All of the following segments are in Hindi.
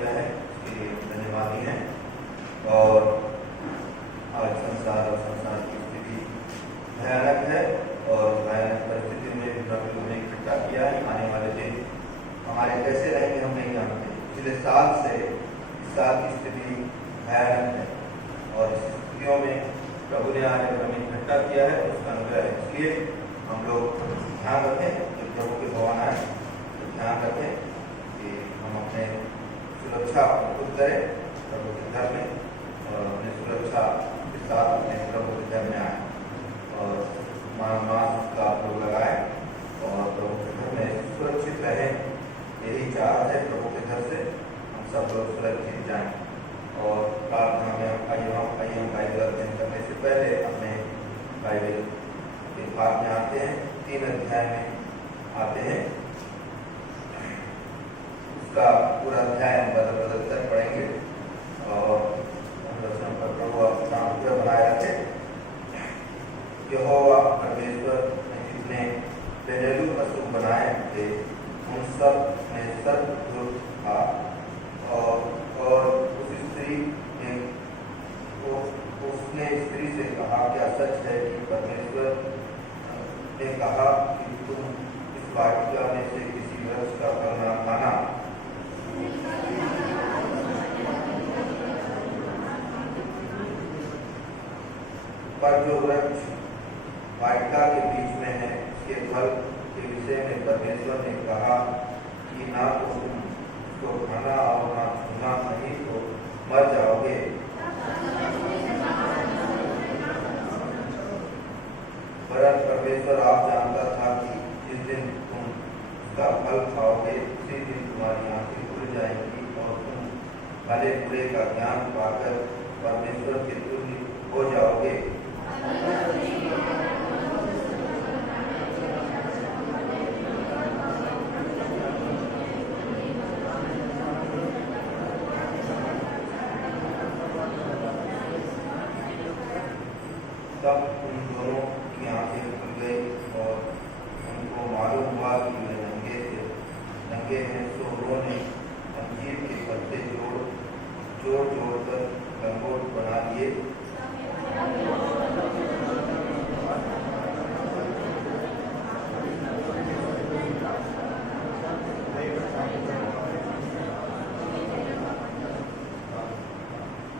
दिया है, इसके लिए धन्यवादी हैं। और आज संसार और संसार की स्थिति भयानक है और भयानक परिस्थिति में प्रभु ने इकट्ठा किया है। आने वाले दिन हमारे कैसे रहेंगे हम नहीं जानते। पिछले साल से इस साल की स्थिति भयानक है और इस स्थितियों में प्रभु ने आज हमें इकट्ठा किया है, उसका अनुग्रह है। इसलिए हम लोग ध्यान रखें, जब प्रभु के भवन आए तो ध्यान रखें कि हम अपने सुरक्षा खुद करें प्रभु के घर में और अपनी सुरक्षा के साथ अपने प्रभु के घर में आए और मास्क का आप लोग लगाएं और प्रभु के घर में सुरक्षित रहें। यही चाहत है प्रभु के घर से हम सब लोग सुरक्षित जाएं। और प्रार्थना में आइए हम बाइबल अध्ययन करने से पहले अपने बाइबल के भाग में आते हैं, 3 अध्याय में आते हैं। उसका पूरा अध्याय हम बदल कर पढ़ेंगे और वचन पर प्रभु अपना अनुग्रह बनाए रखे। यहोवा परमेश्वर ने जितने बेरेलू पशु बनाए थे उन सब में सत्य था और उसने स्त्री से कहा, क्या सच है कि परमेश्वर ने कहा कि तुम इस वाटिका में से किसी वृक्ष का फल न खाना? पर जो वृक्ष वाटिका के बीच में है उसके फल के विषय में परमेश्वर ने कहा कि ना तो तुम उसको खाना और ना छूना, नहीं तो मर जाओगे। वरन परमेश्वर आप जानता था कि जिस दिन तुम उसका फल खाओगे उसी दिन तुम्हारी आंखें खुल जाएंगी और तुम भले बुरे का ज्ञान पाकर परमेश्वर के तुल्य हो जाओगे। तब उन दोनों की आंखें खुल गई और उनको मालूम हुआ कि वे नंगे हैं। सो उन्होंने अंजीर के पत्ते जोड़ कर लंगोट बना लिए।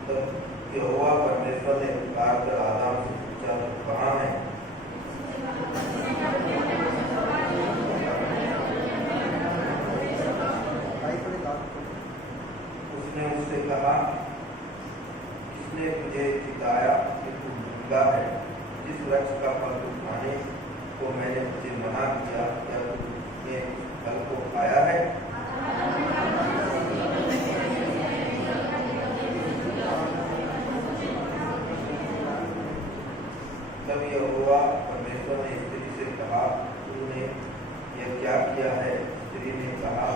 तब यहोवा परमेश्वर ने पुकार कर आदम से पूछा, कहाँ है? उसने उससे कहा, किसने तुझे चिताया कि तू नंगा है? जिस वृक्ष का फल तू खाने को मैंने तुझे मना किया, क्या तूने फल को खाया है? तब यहोवा परमेश्वर ने स्त्री से कहा, तूने यह क्या किया है? स्त्री ने कहा,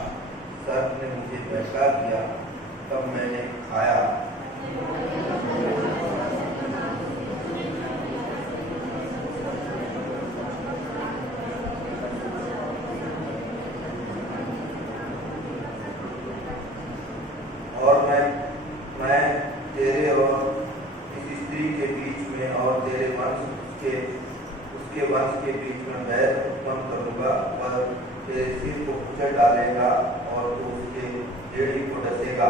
सर्प ने मुझे बहका दिया, तब मैंने खाया। और मैं तेरे और इस स्त्री के बीच में और तेरे वंश उसके वंश के बीच में बैर उत्पन्न करूंगा। वह तेरे सिर को कुचल डालेगा और तू उसके एड़ी को डसेगा।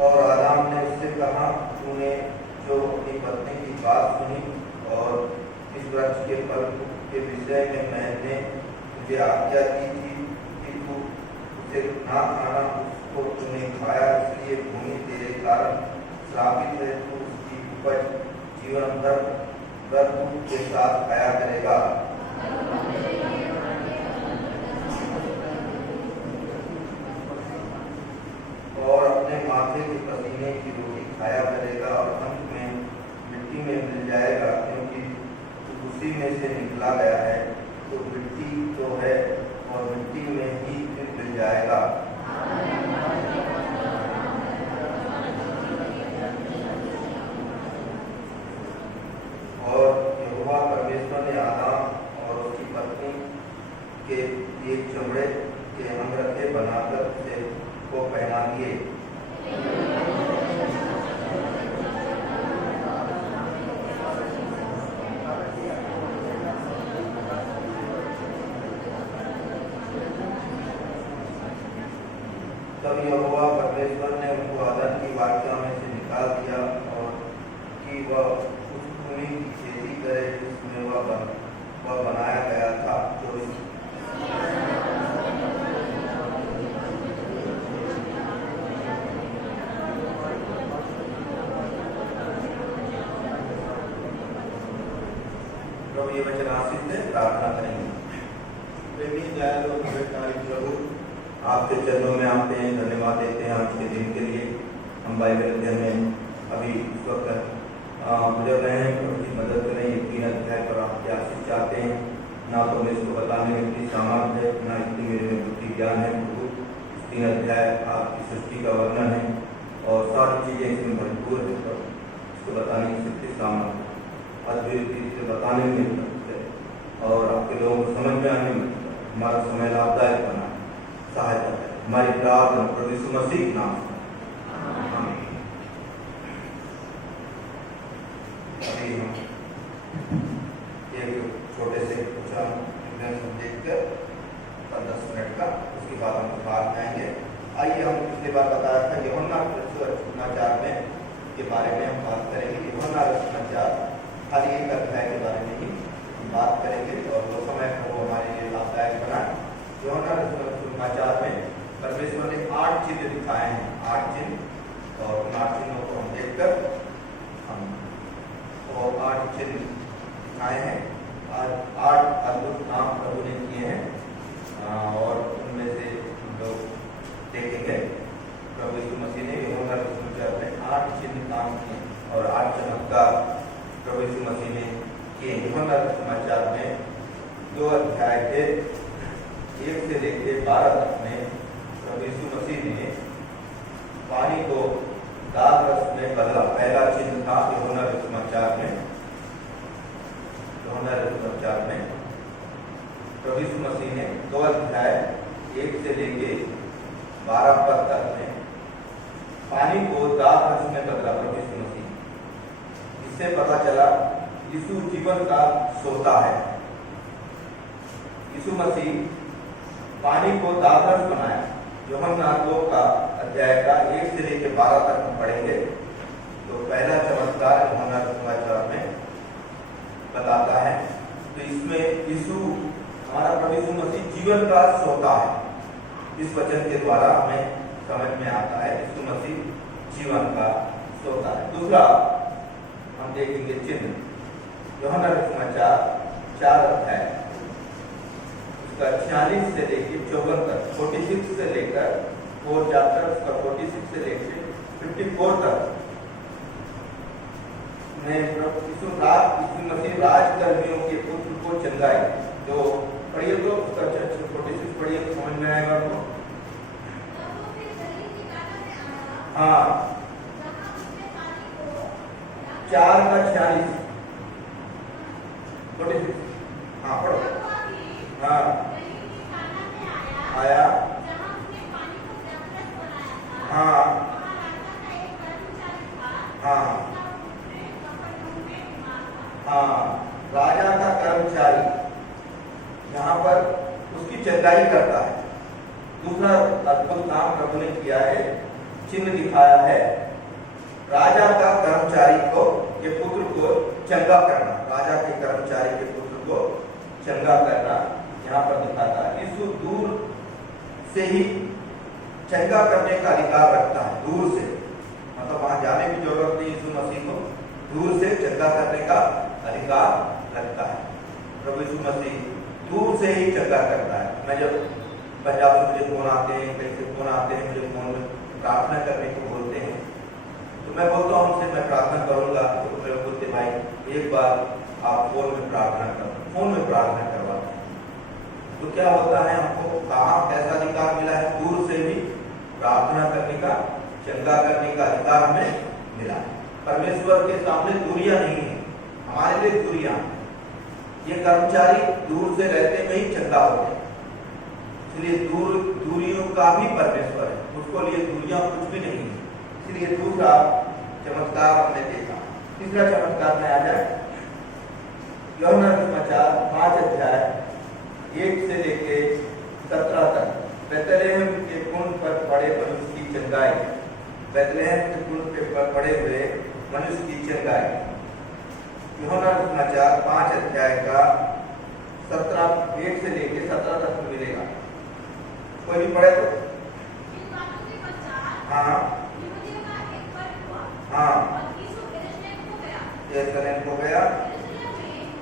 और आदम ने उससे कहा, तूने जो अपनी पत्नी की बात सुनी और इस वृक्ष के फल के विषय में मैंने तुझे आज्ञा दी थी कि तू उसे ना खाना, उसको तूने खाया, इसलिए भूमि तेरे कारण श्रापित है। तू उसकी उपज जीवन भर दुख के साथ खाया करेगा। और अपने माथे के पसीने की रोटी खाया करेगा और अंत में मिट्टी में मिल जाएगा, क्योंकि उसी में से निकला गया है। तो मिट्टी तो है और मिट्टी में ही फिर मिल जाएगा। परमेश्वर ने उनको आदम की वाटिका में से निकाल दिया और कि वह उस भूमि की खेती करे जिसमें वह बनाया गया था। जो प्रभु ये वचन आशीष से प्रार्थना करेंगे। प्रेमी दयालु विवेककारी प्रभु, आपके चरणों में आते हैं, धन्यवाद देते हैं आज के दिन के लिए। हम बाइबल अध्ययन में अभी इस वक्त गुजर रहे हैं। प्रभु की मदद करें। ये 3 अध्याय पर आपके आशीष चाहते हैं। ना तो मैं इसको बताने में इतनी सामर्थ्य है, ना इतनी मेरे में बुद्धि ज्ञान है। प्रभु 3 अध्याय आपकी सृष्टि का वर्णन है और सारी चीज़ें इसमें भरपूर है। इसको बताने की शक्ति सामर्थ्य अद्वितीय से बताने में और आपके लोगों को समझ में आने में हमारा समय लाभदायक बना सहायता है। हमारी प्रार्थना प्रभु यीशु मसीह के नाम से आमीन। अभी हम एक छोटे से देखकर 10 मिनट का, उसके बाद हम बाहर जाएंगे। आइए, हम पिछली बार बताया था यूहन्ना सुसमाचार में के बारे में हम बात करेंगे। यूहन्ना सुसमाचार खाली एक अध्याय के बारे में ही बात करेंगे और वो समय को हमारे लिए लाभदायक बना। यूहन्ना सुसमाचार में परमेश्वर ने 8 चिन्ह दिखाए हैं, 8 चिन्ह, और उन 8 चिन्हों को हम देखकर हम 8 चिन्ह दिखाए हैं। 8 अद्भुत काम प्रभु ने किए हैं और उनमें से हम लोग देखेंगे। प्रभु यीशु मसीह ने यूहन्ना सुसमाचार में 8 चिन्ह काम किए और 8 चमत्कार प्रभु यीशु मसीह ने किए। यूहन्ना सुसमाचार में 2 अध्याय के 1 से लेकर 12 तक में प्रभु यीशु मसीह ने पानी को दाख रस में बदला। पहला चिन्ह था यूहन्ना सुसमाचार में। यूहन्ना सुसमाचार में प्रभु यीशु मसीह ने 2 अध्याय 1 से लेकर 12 पद तक में पानी को दाख रस में बदला। प्रभु यीशु मसीह, इससे पता चला यीशु जीवन का सोता है। यीशु मसीह पानी को दाख रस बनाया। यूहन्ना 2 का अध्याय का 1 से लेकर 12 तक हम पढ़ेंगे। तो पहला चमत्कार यूहन्ना सुसमाचार में बताता है। तो इसमें यीशु, हमारा प्रभु यीशु मसीह जीवन का सोता है। इस वचन के द्वारा हमें समझ में आता है यीशु मसीह जीवन का सोता है। दूसरा हम देखेंगे चिन्ह, यूहन्ना सुसमाचार 4 अध्याय, उसका 46 से लेकर 54 तक, 46 से लेकर 4 चैप्टर, उसका 46 से लेकर 54 तक में यीशु मसीह राजकर्मियों के पुत्र को चंगाए। जो पढ़िए तो उसका 46 पढ़िए तो समझ में आएगा आपको। हाँ, 4 का 46, 46, हाँ पढ़ो। हाँ, आया, हाँ हाँ हाँ, राजा का कर्मचारी यहाँ पर उसकी चंगाई करता है। दूसरा अद्भुत काम प्रभु ने किया है, चिन्ह दिखाया है, राजा का कर्मचारी को के पुत्र को चंगा करना। राजा के कर्मचारी के पुत्र को चंगा करना यहाँ पर दिखाता है। यीशु दूर से ही चंगा करने का अधिकार रखता है। दूर से, मतलब वहां जाने की जरूरत नहीं। यीशु मसीह को दूर से चंगा करने का अधिकार रखता है। प्रभु यीशु मसीह दूर से ही चंगा करता है। मैं जब पंजाब से मुझे फोन आते हैं, कहीं से फोन आते हैं, मुझे फोन में प्रार्थना करने को बोलते हैं, तो मैं बोलता हूँ उनसे मैं प्रार्थना करूंगा। तो मेरे बोलते भाई एक बार आप फोन में प्रार्थना करो, फोन में प्रार्थना करवाते हैं। तो क्या होता है, हमको कहाँ कैसा अधिकार मिला है? दूर से भी प्रार्थना करने का, चंगा करने का अधिकार हमें मिला है। परमेश्वर के सामने दूरियां नहीं है, हमारे लिए दूरियां हैं। ये कर्मचारी दूर से रहते में ही चंगा होते हैं, इसलिए दूरियों का भी परमेश्वर है, उसको लिए दूरियां कुछ भी नहीं है। इसलिए दूसरा चमत्कार हमने देखा। तीसरा चमत्कार में आ जाए, यूहन्ना सुसमाचार 5 अध्याय 1 से लेके 17 तक। बेतलेहम के कुंड पर पड़े मनुष्य की चंगाई, बैतलहम के कुंड पे पड़े हुए मनुष्य की चंगाई। यूहन्ना समाचार 5 अध्याय का 1 से लेके 17 तक मिलेगा। कोई भी पढ़े तो। हाँ हाँ यरूशलेम को गया।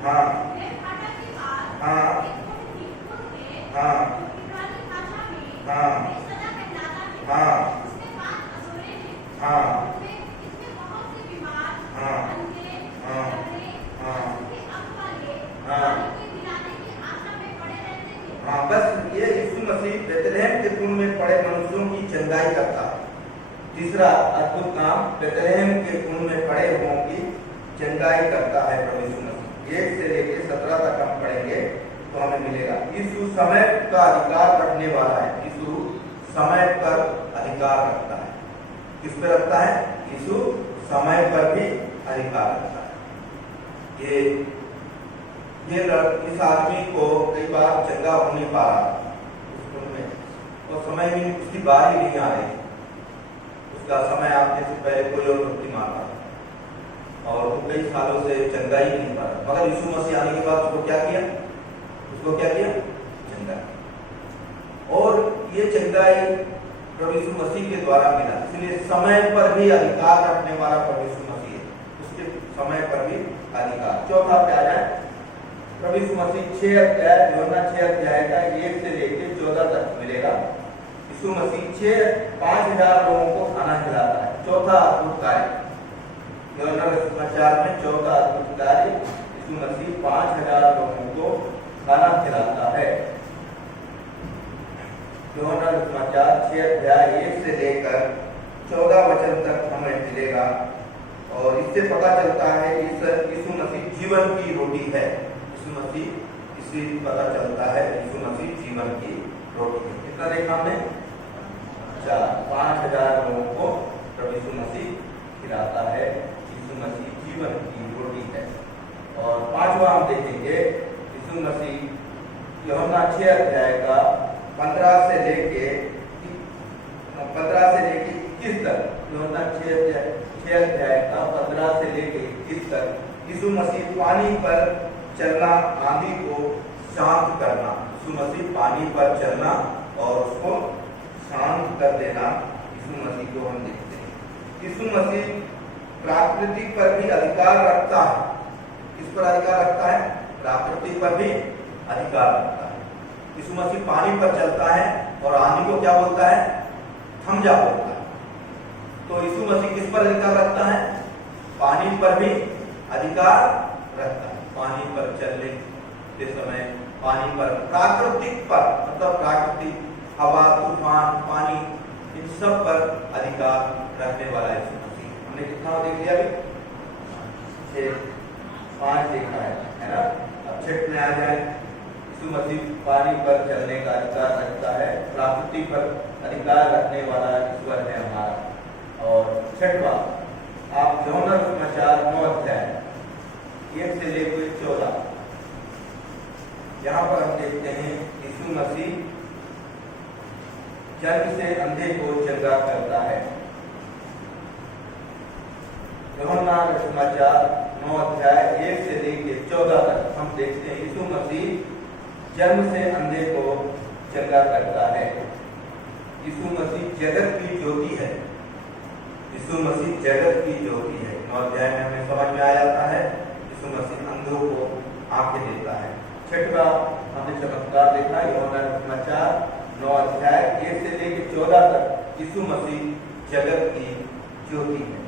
हाँ हाँ हाँ हाँ हाँ हाँ हाँ, बस ये यीशु मसीह बैतलहम के कुंड में पड़े मनुष्यों की चंगाई करता है। तीसरा अद्भुत काम, बैतलहम के कुंड में पड़े हुओं की चंगाई करता है प्रभु यीशु मसीह। 1 से लेकर 17 तक हम पढ़ेंगे तो हमें मिलेगा। यीशु समय का अधिकार रखने वाला है। यीशु समय पर अधिकार रखता है। किस पे रखता है? यीशु समय पर भी अधिकार रखता है। इस आदमी को कई बार चंगा हो नहीं पा रहा उसमें, और समय में उसकी बारी नहीं आ रही। उसका समय आपने से पहले कोई और व्यक्ति मारा और वो कई सालों से चंगा ही नहीं पा रहा, मगर यीशु मसीह आने के बाद उसको क्या किया? चंगा। और ये चंगाई प्रभु यीशु मसीह के द्वारा मिला। इसलिए समय पर भी अधिकार रखने वाला प्रभु यीशु मसीह है, उसके समय पर भी अधिकार। चौथा पे आ जाए, प्रभु यीशु मसीह 6 अध्याय यूहन्ना 6 अध्याय का 1 से लेकर 14 तक मिलेगा। यीशु मसीह 5,000 लोगों को खाना खिलाता है। चौथा अद्भुत कार्य यूहन्ना के समाचार में, चौथा अद्भुत कार्य यीशु मसीह 5,000 लोगों को खाना खिलाता है। यूहन्ना के समाचार 6 अध्याय 1 से लेकर 14 वचन तक हमें मिलेगा। और इससे पता चलता है यीशु मसीह जीवन की रोटी है। यीशु मसीह इससे पता चलता है यीशु मसीह जीवन की रोटी है। कितना देखा हमने? 5,000 लोगों को प्रभु यीशु मसीह खिलाता है। यीशु मसीह जीवन की रोटी है। और 5वां हम देखेंगे, यीशु मसीह यूहन्ना 6 अध्याय का 15 से लेके 21 तक, यूहन्ना 6 अध्याय का 15 से लेके 21 तक यीशु मसीह पानी पर चलना, आंधी को शांत करना। यीशु मसीह पानी पर चलना और उसको शांत कर देना, यीशु मसीह को हम देखते हैं। यीशु मसीह प्रकृति पर भी अधिकार रखता है। किस पर अधिकार रखता है? प्रकृति पर भी अधिकार रखता है। यीशु मसीह पानी पर चलता है और आंधी को क्या बोलता है? थम जा बोलता है। तो यीशु मसीह किस पर अधिकार रखता है? पानी पर भी अधिकार रखता है। पानी पर चलने के समय, पानी पर, प्राकृतिक पर, मतलब प्राकृतिक, हवा, तूफान, पानी, इन सब पर अधिकार रखने वाला है यीशु मसीह। हमने कितना देख लिया अभी? 5 देखा है ना? अब 6 में आ जाए। यीशु मसीह पानी पर चलने का अधिकार रखता है, प्रकृति पर अधिकार रखने वाला ईश्वर है हमारा। और 6वां, आप यूहन्ना समाचार 9 अध्याय 1 से लेकर 14, यहाँ पर हम देखते हैं यीशु मसीह जन्म से अंधे को चंगा करता है। यूहन्ना का समाचार 9 अध्याय 1 से लेकर 14 तक हम देखते हैं यीशु मसीह जन्म से अंधे को चंगा करता है। यीशु मसीह जगत की ज्योति है। यीशु मसीह जगत की ज्योति है। 9 अध्याय में हमें समझ में आ जाता है यीशु मसीह अंधों को आंखें देता है। 6वां हमने चमत्कार देखा यूहन्ना का समाचार 9 अध्याय 1 से लेकर 14 तक यीशु मसीह जगत की ज्योति है।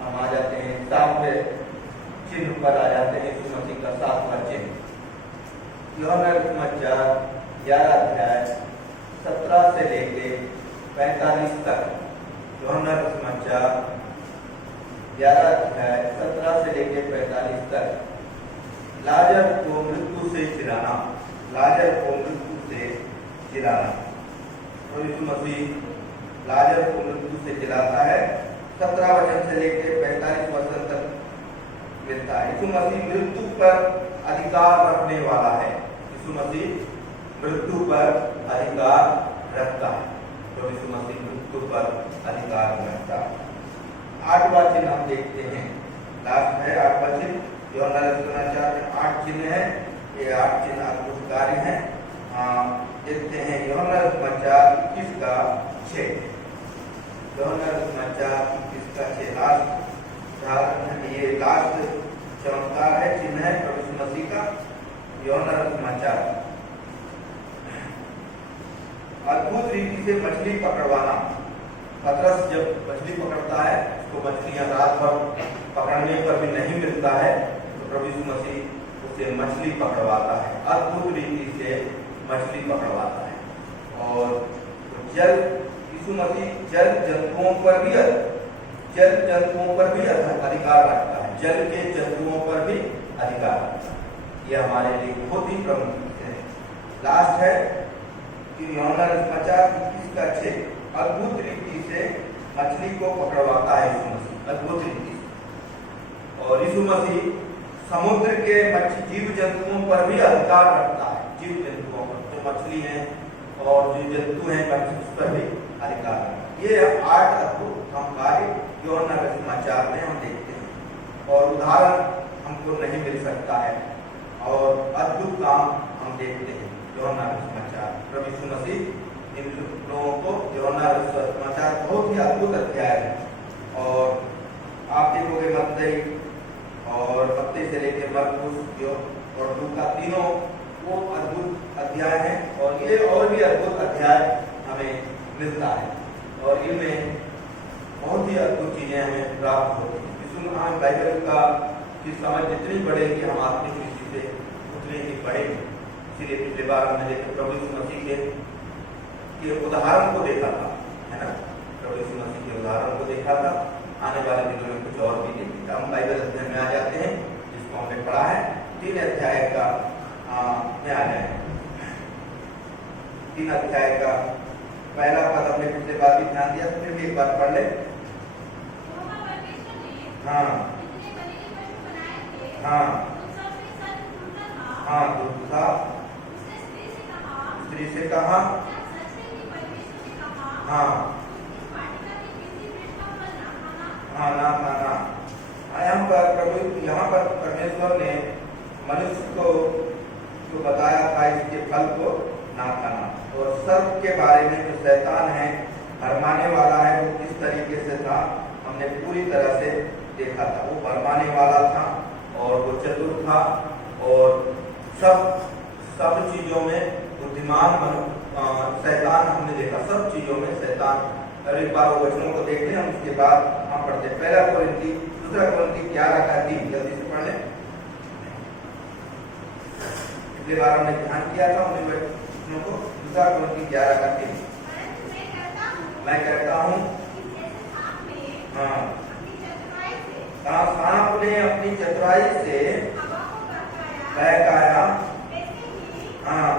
हम आ जाते हैं 7वें चिन्ह पर, आ जाते हैं यीशु मसीह का 7वां चिन्ह। यूहन्ना का समाचार 11 अध्याय 17 से लेकर 45 तक। यूहन्ना का समाचार 11 अध्याय 17 से लेकर 45 तक। लाजर को मृत्यु से जिलाना, लाजर को मृत्यु से जिलाना। तो यीशु मसीह लाजर को मृत्यु से जिलाता है। 17 वचन से लेकर 45 वचन तक मिलता है। यीशु मसीह मृत्यु पर अधिकार रखने वाला है। यीशु मसीह मृत्यु पर अधिकार रखता है। तो यीशु मसीह उसके ऊपर अधिकार बनता। 8वां चिन्ह हम देखते हैं, लास्ट है 8वां चिन्ह। यौन रचनाचार में 8 चिन्ह है, ये 8 चिन्ह अद्भुतकारी हैं। देखते हैं यौन रचनाचार 21 का 6। यौन रचनाचार 21 का 6 लास्ट उदाहरण, ये लास्ट चमत्कार है, चिन्ह है प्रभु यीशु मसीह का। यौन रचनाचार अद्भुत रीति से मछली पकड़वाना। पतरस जब मछली पकड़ता है, उसको मछलियां रात भर पकड़ने पर भी नहीं मिलता है, तो प्रभु यीशु मसीह उसे मछली पकड़वाता है, अद्भुत रीति से मछली पकड़वाता है। और जल यीशु मसीह जल जंतुओं पर भी अधिकार रखता है, जल के जंतुओं पर भी अधिकार रखता है। यह हमारे लिए बहुत ही प्रमुख है। लास्ट है कि यौन रचनाचार 21 का 6 अद्भुत रीति से मछली को पकड़वाता है यीशु मसीह, अद्भुत रीति से। और यीशु मसीह समुद्र के जीव जंतुओं पर भी अधिकार रखता है, जीव जंतुओं पर, जो मछली हैं और जो जंतु हैं उस पर भी अधिकार रखता है। ये 8 अद्भुत हम कार्य यौन रचनाचार में हम देखते हैं, और उदाहरण हमको नहीं मिल सकता है, और अद्भुत काम हम देखते हैं यौन रचनाचार। प्रभु यीशु मसीह इन लोगों को यौन रचनाचार बहुत ही अद्भुत अध्याय है। और आप देखोगे मत्ती और मत्ती से लेकर मरकुस और लूका, तीनों वो अद्भुत अध्याय हैं, और ये और भी अद्भुत अध्याय हमें मिलता है, और इनमें बहुत ही अद्भुत चीजें हमें प्राप्त होती हैं। यीशु बाइबल का की समझ जितनी बढ़ेगी, हम आत्मिक दृष्टि से उतनी ही बढ़ेगी। इसीलिए पिछले बार हमने देखे प्रभु यीशु मसीह के उदाहरण को देखा था, है ना, प्रभु यीशु मसीह के उदाहरण को देखा था। आने वाले दिनों में कुछ और भी देखेंगे। हम बाइबल अध्ययन में आ जाते हैं, जिसको हमने पढ़ा है 3 अध्याय का में आ जाए। 3 अध्याय का पहला पद हमने पिछले बार भी ध्यान दिया, फिर भी एक बार पढ़ ले। हाँ हाँ हाँ, दूसरा स्त्री से कहा, हाँ हाँ, ना खाना। यहाँ पर परमेश्वर ने मनुष्य को जो बताया था इसके फल को ना खाना, और सर्प के बारे में जो शैतान है, भरमाने वाला है, वो किस तरीके से था हमने पूरी तरह से देखा था। वो भरमाने वाला था और वो चतुर था, और सब चीजों में बुद्धिमान शैतान हमने देखा, सब चीजों में शैतान। और एक बार वो वचनों को देखते हैं, उसके बाद हम पढ़ते हैं। 1 कोरिन्थी 2 कोरिन्थी 11 का 3, जल्दी से पढ़ लें। पिछले बार हमने ध्यान किया था उन वचनों को। 2 कोरिन्थी 11 का 3, मैं कहता हूँ हाँ, सांप ने अपनी चतुराई से बहकाया, हाँ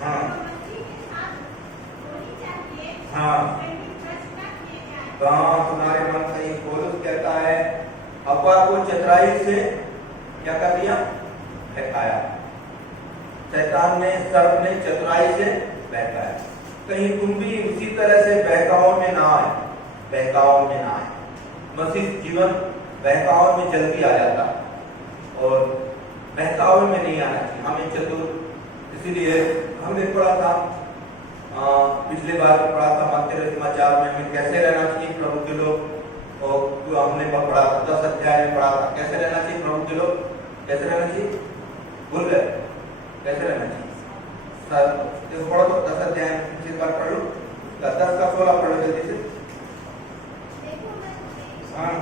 हाँ हाँ, कहाँ तुम्हारे मन कहीं पौलुस कहता है हवा को चतुराई से क्या कर दिया, बहकाया। शैतान ने, सर्प ने चतुराई से बहकाया। कहीं तुम भी उसी तरह से बहकाव में ना आए, बहकाव में ना आए। मसीह जीवन बहकाव में जल्दी आ जाता, और बहकाव में नहीं आना चाहिए हमें चतुर। इसीलिए हमने पढ़ा था, पिछले बार पढ़ा था मत्ती समाचार में हमें कैसे रहना चाहिए प्रभु के लोग, और हमने पढ़ा था 10 अध्याय में पढ़ा था कैसे रहना चाहिए प्रभु के लोग, कैसे रहना चाहिए, भूल गए कैसे रहना चाहिए। सर पढ़ो तो 10 अध्याय में पिछली बार पढ़ लो, 10 का 16 पढ़ लो जल्दी से। हाँ,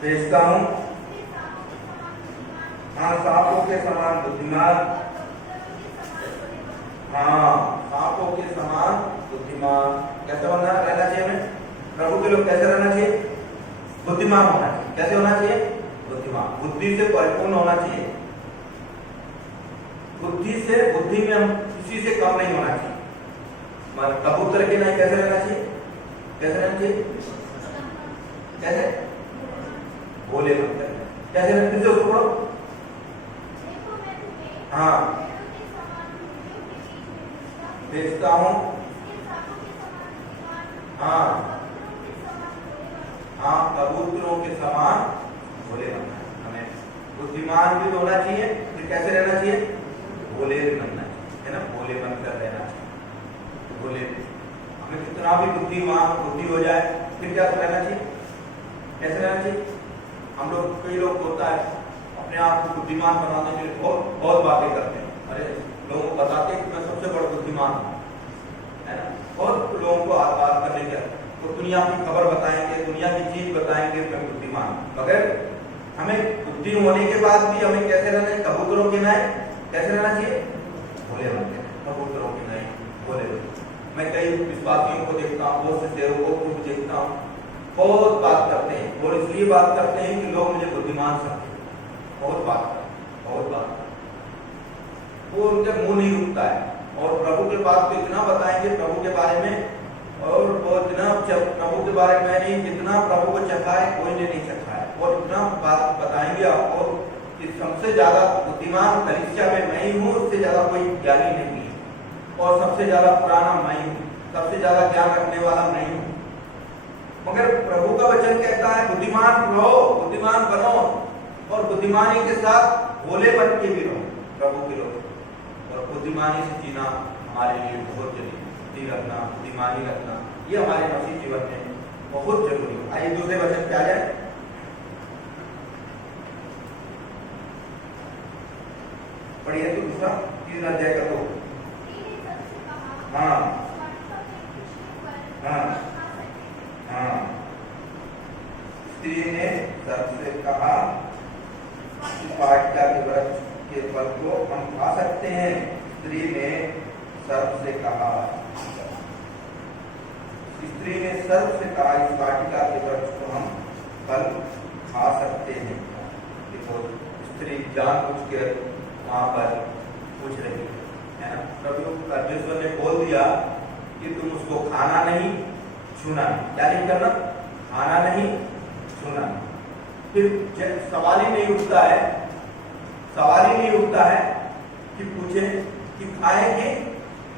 भेजता हूँ, हाँ, सांपों के समान बुद्धिमान, हाँ, सांपों के समान बुद्धिमान। कैसे बनना रहना चाहिए हमें प्रभु के लोग, कैसे रहना चाहिए, बुद्धिमान होना चाहिए। कैसे होना चाहिए, बुद्धिमान, बुद्धि से परिपूर्ण होना चाहिए। बुद्धि में हम किसी से कम नहीं होना चाहिए, कबूतर के नहीं। कैसे रहना चाहिए, कैसे रहना चाहिए, कैसे भोले मत कैसे रहना चाहिए, उसको पढ़ो। हाँ भेजता हूँ। हाँ हाँ, कबूतरों के समान भोले बनना है हमें। बुद्धिमान भी होना चाहिए, फिर कैसे रहना चाहिए? भोले भी बनना चाहिए, है ना, भोले बनकर रहना चाहिए। भोले, हमें कितना भी बुद्धि हो जाए, फिर क्या रहना चाहिए? कैसे रहना चाहिए? हम लोग, कई लोग होता है अपने आप को बुद्धिमान बनाने के लिए बहुत बातें करते हैं। अरे लोगों को बताते हैं कि मैं सबसे बड़ा बुद्धिमान हूँ, है ना, बहुत लोगों को बात करने के, तो दुनिया की खबर बताएंगे, दुनिया की चीज बताएंगे, मैं बुद्धिमान। मगर हमें बुद्धि होने के बाद भी हमें कैसे रहना चाहिए? कबूतरों के नाई कैसे रहना चाहिए? भोले बनते, कबूतरों के नाई भोले बनते। मैं कई विश्वासियों को देखता हूँ, बहुत से सेवकों को भी देखता हूँ, बहुत बात करते हैं, और इसलिए बात करते हैं कि लोग मुझे बुद्धिमान समझे। बहुत बात, वो उनके मुंह नहीं रुकता है, और प्रभु के बात तो इतना बताएंगे प्रभु के बारे में, और वो इतना प्रभु के बारे में नहीं, जितना प्रभु को चखा है कोई ने नहीं चखा है, और इतना बात बताएंगे आपको कि सबसे ज्यादा बुद्धिमान कलीसिया में मैं ही हूँ, उससे ज्यादा कोई ज्ञानी नहीं है, और सबसे ज्यादा पुराना मैं हूँ, सबसे ज्यादा ज्ञान रखने वाला मैं हूँ। मगर प्रभु का वचन कहता है बुद्धिमान रहो, बुद्धिमान बनो, और बुद्धिमानी के साथ भोले बन के भी रहो, प्रभु के लोग। और बुद्धिमानी से जीना हमारे लिए बहुत जरूरी, बुद्धि रखना, बुद्धिमानी रखना, ये हमारे मसीह जीवन में बहुत जरूरी है। आइए दूसरे वचन पे आ जाए। पढ़िए तो दूसरा 3 अध्याय का 2। हाँ हाँ हाँ, स्त्री ने सर्प से कहा, वाटिका के वृक्ष के फल को हम खा सकते हैं। स्त्री ने सर्प से कहा, इस वाटिका के वृक्ष को हम फल खा सकते हैं। देखो, स्त्री जानबूझ के वहां पर पूछ रही है ना, प्रभु परमेश्वर ने बोल दिया कि तुम उसको खाना नहीं, छूना नहीं। क्या नहीं करना? खाना नहीं, छूना नहीं। फिर सवाल ही नहीं उठता है कि पूछे कि खाएंगे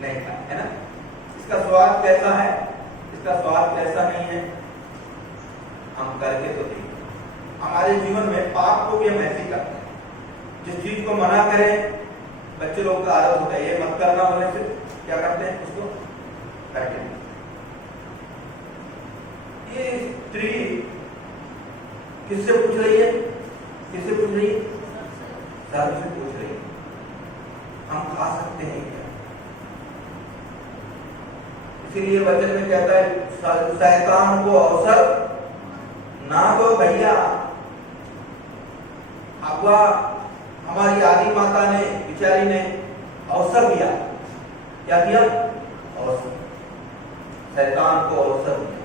नहीं खाए, है ना। इसका स्वाद कैसा है, इसका स्वाद कैसा नहीं है, हम करके तो देखिए। हमारे जीवन में पाप को भी हम ऐसे ही करते हैं। जिस चीज को मना करें, बच्चे लोग का आदत होता है ये मत करना बोलने से क्या करते हैं, उसको करते हैं। ये स्त्री किससे पूछ रही है? सर्प से पूछ रही है, हम खा सकते हैं क्या? इसीलिए वचन में कहता है शैतान को अवसर ना दो भैया। हव्वा हमारी आदि माता ने, बिचारी ने अवसर दिया। क्या दिया? अवसर। शैतान को अवसर दिया,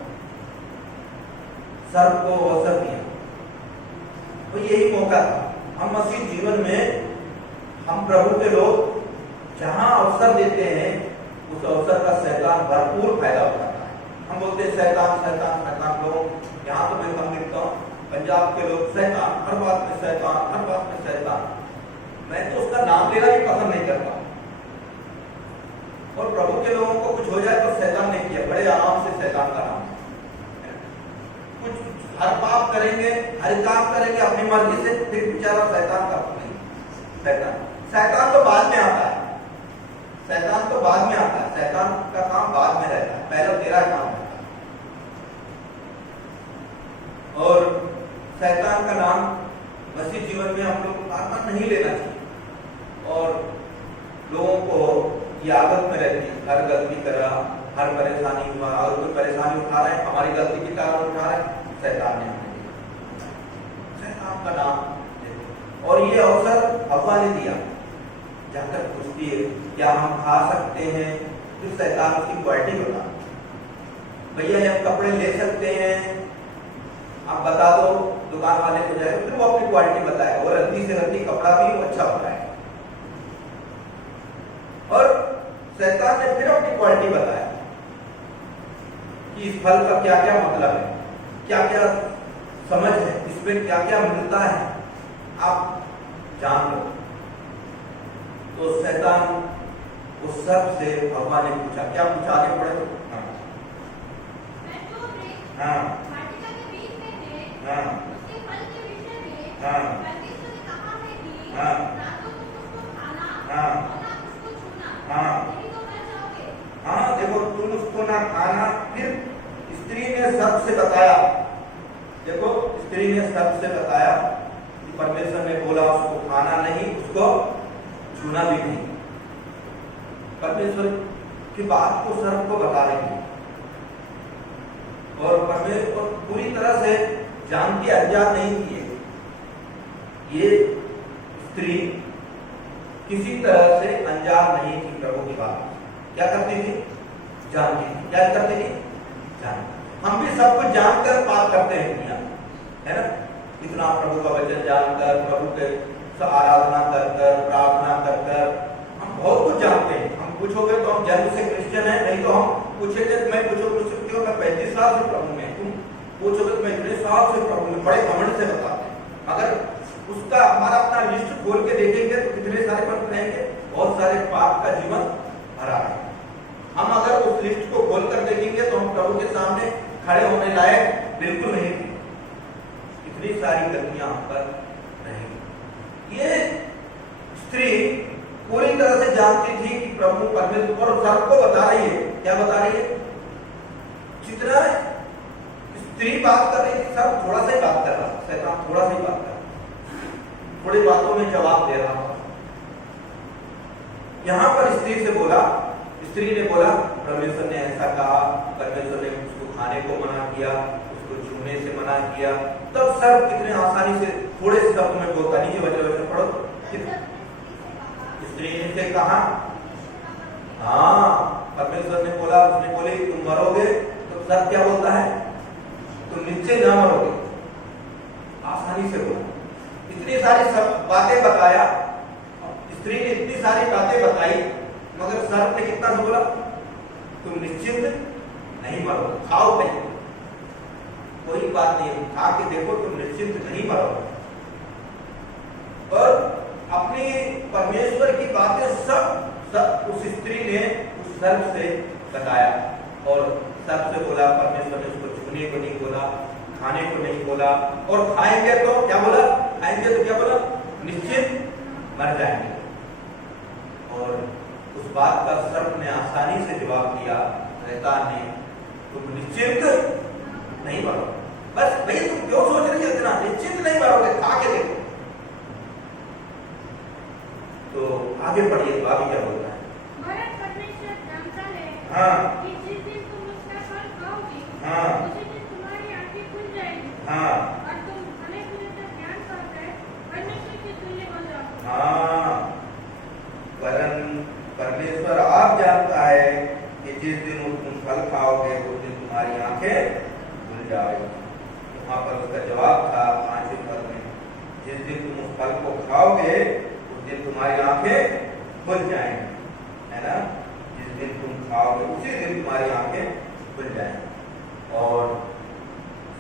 सर्प को अवसर दिया। तो यही मौका था। हम मसीह जीवन में, हम प्रभु के लोग जहां अवसर देते हैं, उस अवसर का शैतान भरपूर फायदा उठाता है। हम बोलते हैं शैतान लोग, यहाँ तो मैं कम लिखता हूँ, पंजाब के लोग शैतान, हर बात में शैतान। मैं तो उसका नाम लेना भी पसंद नहीं करता। और प्रभु के लोगों को कुछ हो जाए तो शैतान ने किया, बड़े आराम से शैतान का नाम, कुछ हर पाप करेंगे, हर काम करेंगे अपनी मर्जी से, फिर बेचारा शैतान का नहीं। शैतान तो बाद में आता है, शैतान का काम बाद में रहता है, पहले तेरा काम रहता है। और शैतान का नाम मसीह जीवन में हम लोग बार-बार नहीं लेना चाहिए। और लोगों को ये आदत में रहती है, हर गलती करा, हर परेशानी हुआ, अगर कोई परेशानी उठा रहा है, हमारी गलती के कारण उठा रहा है, शैतान ने हमें दिया, शैतान का नाम। और ये अवसर हव्वा ने दिया, जाकर पूछती है क्या हम खा सकते हैं? फिर शैतान उसकी क्वालिटी बता, भैया हम कपड़े ले सकते हैं, आप बता दो दुकान वाले को जाए, फिर वो अपनी क्वालिटी बताएगा, और रद्दी से रद्दी कपड़ा भी अच्छा होता है। और शैतान ने फिर अपनी क्वालिटी बताया कि इस फल का क्या क्या मतलब है, क्या क्या समझ है, इसमें क्या क्या मिलता है, आप जान लो। तो शैतान उस सर्प से भगवान ने पूछा, क्या पूछा, आगे पढ़े तो। हाँ वाटिका के बीच में है, हाँ उसके फल के विषय में हाँ परमेश्वर ने कहा है कि हाँ ना तो तुम उसको खाना हाँ और ना उसको छूना, हाँ नहीं तो मर जाओगे। हाँ, देखो तुम उसको ना खाना। फिर स्त्री ने सर्प से बताया, देखो स्त्री ने सर्प से बताया कि परमेश्वर ने बोला उसको खाना नहीं, उसको छूना भी नहीं। परमेश्वर की बात को सर्प को बता रही है और परमेश्वर पूरी तरह से जानती, अनजान नहीं थी ये स्त्री किसी तरह से अनजान नहीं थी प्रभु की बात। क्या करती थी, जानती थी। क्या करती थी, जानती। हम भी सब कुछ जानकर बात करते हैं दुनिया, है ना। इतना प्रभु का वचन जानकर, प्रभु के आराधना कर कर, प्रार्थना कर कर हम बहुत कुछ जानते हैं। हम पूछोगे तो हम जन्म से क्रिश्चियन है, नहीं तो हम पूछेंगे, मैं पूछोगे क्यों, मैं 35 साल से प्रभु में, तुम पूछोगे तो मैं इतने साल से प्रभु में, बड़े घमंड से बताते हैं। अगर उसका हमारा अपना लिस्ट खोल के देखेंगे तो कितने सारे पद रहेंगे, बहुत सारे पाप का जीवन भरा है। हम अगर उस लिस्ट को खोल कर देखेंगे तो हम प्रभु के सामने खड़े होने लायक बिल्कुल नहीं थे। इतनी सारी गलतियां हम पर रहेंगी। ये स्त्री पूरी तरह से जानती थी कि प्रभु परमेश्वर, और सर्प को बता रही है, क्या बता रही है, जितना स्त्री बात कर रही थी सर्प थोड़ा सा ही बात कर रहा, शैतान थोड़ा सा ही बात कर रहा, थोड़ी बातों में जवाब दे रहा था। यहां पर स्त्री से बोला, स्त्री ने बोला परमेश्वर ने ऐसा कहा, परमेश्वर ने उसको खाने को मना किया, उसको छूने से मना किया। तब सर्प कितने आसानी से थोड़े से शब्द में बोलता, नीचे वचन पढ़ो। स्त्री ने से कहा, हाँ परमेश्वर ने बोला, उसने बोले तुम मरोगे, तो सर्प क्या बोलता है, तुम निश्चय ना मरोगे। आसानी से बोला, इतनी सारी सब बातें बताया, स्त्री ने इतनी सारी बातें बताई, मगर सर्प ने कितना से बोला, तुम निश्चित नहीं मरोगे, खाओ नहीं, कोई बात नहीं, खा के देखो, तुम निश्चित नहीं मरोगे। और अपनी परमेश्वर की बातें सब उस स्त्री ने उस सर्प से बताया, और सर्प से बोला, परमेश्वर ने उसको छूने को नहीं बोला, खाने को नहीं बोला, और खाएंगे तो क्या बोला, खाएंगे तो क्या बोला, निश्चित मर जाएंगे। और उस बात का सर्प ने आसानी से जवाब दिया, शैतान ने, तुम निश्चित नहीं मरोगे। बस भाई तुम क्यों सोच रही हो इतना, निश्चित नहीं मरोगे, खा के देखो। तो आगे पढ़िए, तो आगे क्या बोलता है। परमेश्वर जानता है हाँ कि जिस दिन तुम उसका फल खाओगे, हाँ उसी दिन तुम्हारी आंखें खुल जाएंगी, हाँ और तुम भले बुरे का ज्ञान पाकर परमेश्वर के तुल्य बन जाओगे। हाँ, परमेश्वर आप जानता है कि जिस दिन तुम फल खाओगे उस दिन तुम्हारी आंखें खुल जाएगी। वहां पर उसका जवाब था 5वें पद में, जिस दिन तुम उस फल को खाओगे उस दिन तुम्हारी आंखें खुल जाएंगी, है ना। जिस दिन तुम खाओगे उसी दिन तुम्हारी आंखें खुल जाएंगी। और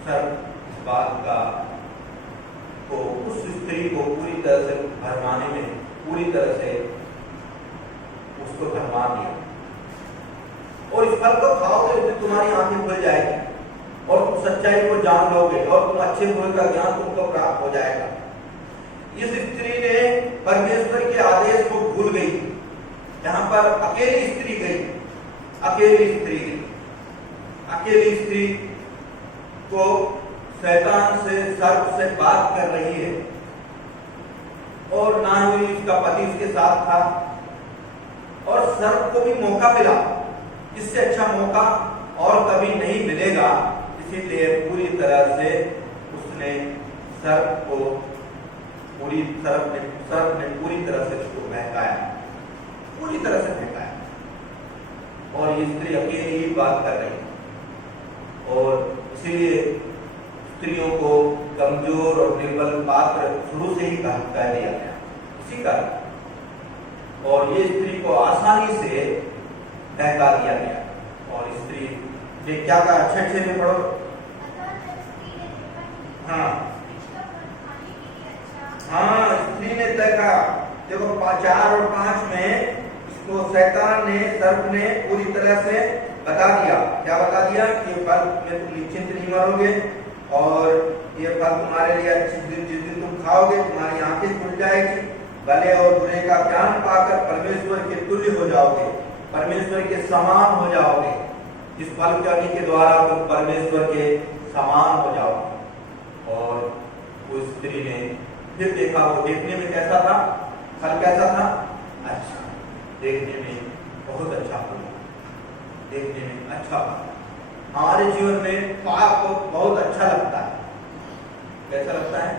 सर इस बात का को उस स्त्री को पूरी तरह से भरमाने में, पूरी तरह से उसको भरमा दिया। और इस फल को खाओगे उस दिन तुम्हारी आंखें खुल जाएगी और तुम सच्चाई को जान लोगे और तुम अच्छे बुरे का ज्ञान तुमको प्राप्त हो जाएगा। इस स्त्री ने परमेश्वर के आदेश को भूल गई। यहाँ पर अकेली स्त्री गई, अकेली स्त्री को शैतान से, सर्प से बात कर रही है, और ना ही इसका पति इसके साथ था, और सर्प को भी मौका मिला। इससे अच्छा मौका और कभी नहीं मिलेगा, इसीलिए पूरी तरह से उसने सर्प ने पूरी तरह से उसको बहकाया, पूरी तरह से बहकाया। और ये स्त्री अकेली ही बात कर रही है, और इसीलिए स्त्रियों को कमजोर और निर्बल पात्र शुरू से ही कह दिया गया, इसी कारण। और ये स्त्री को आसानी से बहका दिया गया। और स्त्री ने क्या कहा, अच्छे में पढ़ो। हाँ हाँ, स्त्री ने तय कहा, देखो 4 और 5 में उसको शैतान ने, सर्प ने पूरी तरह से बता दिया। क्या बता दिया? कि ये फल में तुम निश्चिंत नहीं मरोगे और ये फल तुम्हारे लिए अच्छी, जिस दिन तुम खाओगे तुम्हारी आंखें खुल जाएगी, भले और बुरे का ज्ञान पाकर परमेश्वर के तुल्य हो जाओगे, परमेश्वर के समान हो जाओगे। इस फल खाने के द्वारा तुम परमेश्वर के समान हो जाओगे। और उस स्त्री ने फिर देखा, वो देखने में कैसा था? फल कैसा था? अच्छा, देखने में बहुत अच्छा फल, देखने में अच्छा फल। हमारे जीवन में पाप बहुत अच्छा लगता है। कैसा लगता है?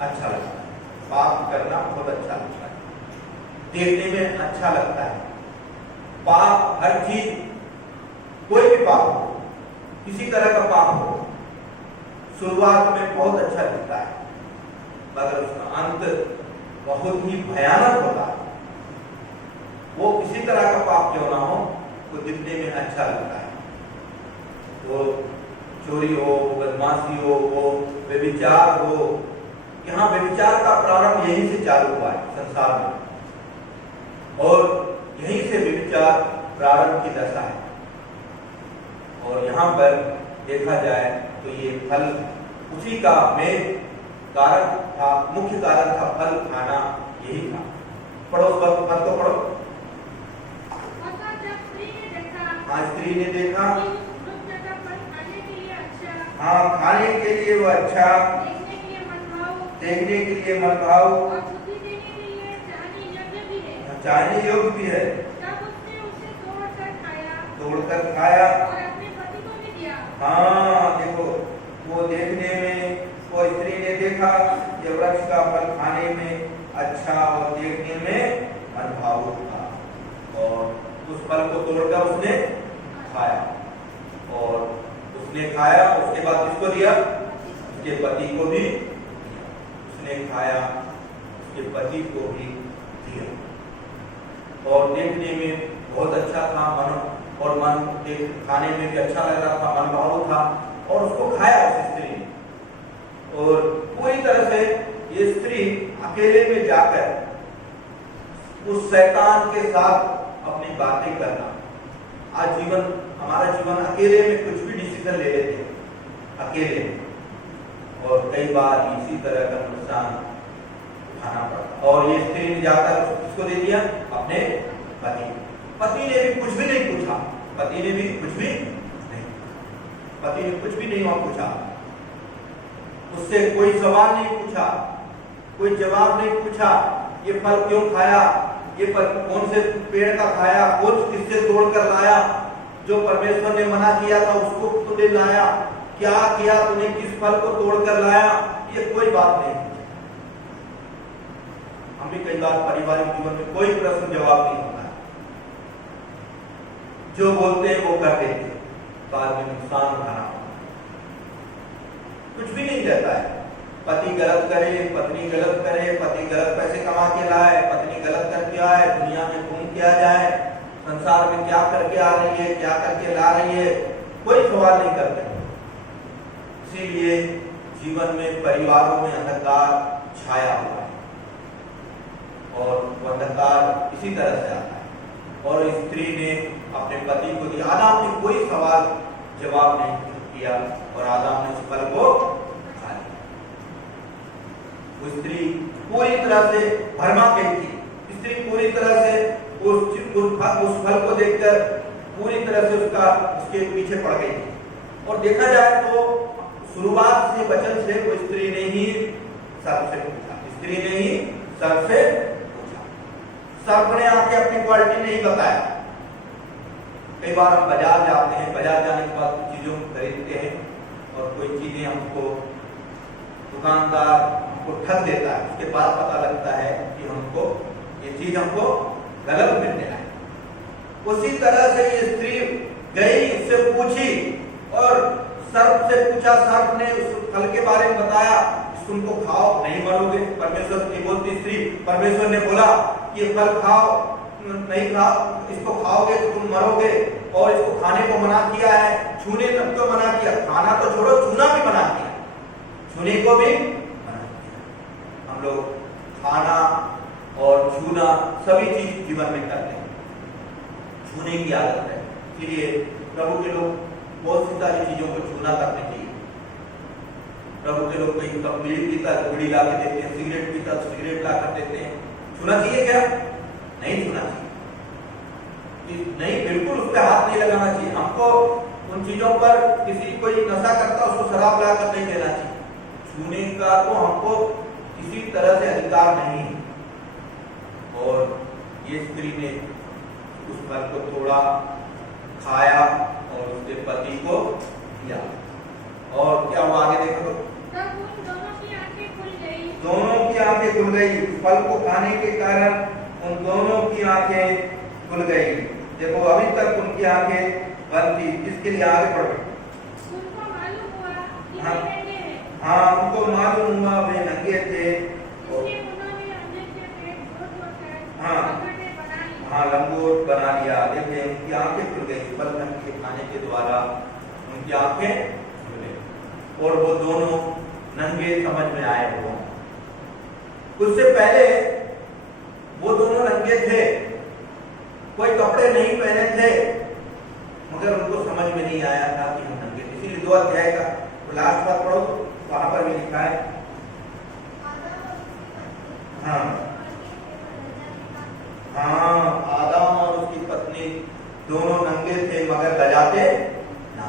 अच्छा लगता है। पाप करना बहुत अच्छा लगता है, देखने में अच्छा लगता है। पाप, हर चीज, कोई भी पाप हो, किसी तरह का पाप हो, शुरुआत में बहुत अच्छा लगता है, मगर उसका अंत बहुत ही भयानक होता है। वो किसी तरह का पाप क्यों ना हो, वो दिखने में अच्छा लगता है। वो चोरी हो, बदमाशी हो, वो व्यभिचार हो। यहाँ व्यभिचार का प्रारंभ यहीं से चालू हुआ है संसार में, और यहीं से व्यभिचार प्रारंभ की दशा है। और यहाँ पर देखा जाए तो ये फल उसी का मेन कारण था, मुख्य कारण था फल खाना, यही था। पढ़ो फल तो पढ़ो। हाँ, स्त्री ने देखा, हाँ, खाने के लिए वो अच्छा, देखने के लिए मनभाव, चाहने योग्य भी है। तोड़कर खाया। हाँ, देखो, वो देखने में, वो स्त्री ने देखा ये वृक्ष का फल खाने में अच्छा और देखने में मनभावुक था, और उस फल को तोड़कर उसने खाया। और उसने खाया, उसके बाद किसको दिया? उसके पति को भी उसने खाया, उसके पति को भी दिया। और देखने में बहुत अच्छा था, मन खाने में भी अच्छा लग रहा था, मनभावुक था, और उसको खाया उस स्त्री ने। और पूरी तरह से ये स्त्री अकेले में जाकर उस शैतान के साथ अपनी बातें करना। आज हमारा जीवन अकेले में कुछ भी डिसीजन ले लेते हैं, अकेले, और कई बार इसी तरह का नुकसान उठाना पड़ता। और ये स्त्री ने जाकर किसको दे दिया? अपने पति ने भी कुछ भी नहीं पूछा, पति ने कुछ भी नहीं पूछा, उससे कोई सवाल नहीं पूछा, कोई जवाब नहीं पूछा। ये फल क्यों खाया? ये फल कौन से पेड़ का खाया? कौन किससे तोड़ कर लाया? जो परमेश्वर ने मना किया था उसको तूने लाया? क्या किया तूने? किस फल को तोड़ कर लाया? ये कोई बात नहीं। हम भी कई बार पारिवारिक जीवन में कोई प्रश्न जवाब नहीं होता है, जो बोलते हैं वो कर देते हैं, बाद में नुकसान उठाना कुछ भी नहीं रहता है। पति गलत करे, पत्नी गलत करे, पति गलत पैसे कमा के लाए, पत्नी गलत करके आए, दुनिया में घूम किया जाए, संसार में क्या करके आ रही है, क्या करके ला रही है, कोई सवाल नहीं करते। इसीलिए जीवन में, परिवारों में अंधकार छाया हुआ है, और वो अंधकार इसी तरह से आता है। और स्त्री ने अपने पति को दिया। आदम ने कोई सवाल जवाब नहीं किया, और आदम ने उस फल को खा लिया। वो स्त्री पूरी तरह से भरमा गई थी। स्त्री पूरी तरह से उस फल को देखकर पूरी तरह से उसके पीछे पड़ गई थी। और देखा जाए तो शुरुआत से वचन से वो स्त्री ने ही सर्प से पूछा, स्त्री ने ही सर्प से पूछा। सर्प ने आके अपनी क्वालिटी नहीं बताया। कई बार हम बाजार जाते हैं, बाजार जाने के बाद कुछ चीजों को खरीदते हैं, और कोई चीजें हमको दुकानदार हमको ठग देता है, उसके बाद पता लगता है कि हमको ये चीज हमको गलत मिलने है। उसी तरह से ये स्त्री गई, उससे पूछी और सर्प से पूछा। सर्प ने उस फल के बारे में बताया, तुमको खाओ नहीं मरोगे। परमेश्वर की बोलती स्त्री, परमेश्वर ने बोला कि फल खाओ, नहीं खाओ, इसको खाओगे तो तुम मरोगे, और इसको खाने को मना किया है। छूने तक तो मना किया, खाना तो छोड़ो, छूना भी मना किया, छूने को भी मना किया। हम लोग खाना और छूना सभी चीज जीवन में करते हैं, छूने की आदत है। इसीलिए प्रभु के लोग बहुत सी सारी चीजों को छूना करने चाहिए। प्रभु के लोग कोई कप बीड़ी पीता तो बीड़ी ला के देते हैं, सिगरेट पीता तो सिगरेट ला कर देते हैं। छूना चाहिए क्या? नहीं छूना चाहिए, नहीं, बिल्कुल उस पर हाथ नहीं लगाना चाहिए। हमको उन चीजों पर, किसी कोई नशा करता उसको शराब ला कर नहीं देना चाहिए। छूने का तो हमको किसी तरह से अधिकार नहीं है। और ये स्त्री ने उस फल को तोड़ा, खाया और उसके पति को दिया। और क्या हुआ आगे देखो। तब उन दोनों की आंखें खुल गई। दोनों की आंखें खुल गई। फल को खाने के कारण उन दोनों की आंखें खुल गई। देखो अभी तक उनकी आंखें बंद थी। इसके लिए आगे बढ़ो। उनको मालूम हुआ कि हाँ। वे नंगे हैं। हाँ, उनको मालूम हुआ वे नंगे थे। इसलिए उन्होंने अंधे के पेट जोड़-जोड़ कर हाँ। लंगोटे बना लिए। हाँ, लंगोट बना लिया। देखिए उनकी आंखें खुल गई। फल के खाने के द्वारा उनकी आंखें खुल गई और वो दोनों नंगे समझ में आए हुए। उससे पहले वो दोनों नंगे थे, कोई कपड़े नहीं पहने थे, मगर उनको समझ में नहीं आया था कि हम नंगे थे। इसीलिए 2 अध्याय का लास्ट बात पढ़ो, वहां पर भी लिखा है। हाँ हाँ, आदम और उसकी पत्नी दोनों नंगे थे मगर लजाते ना।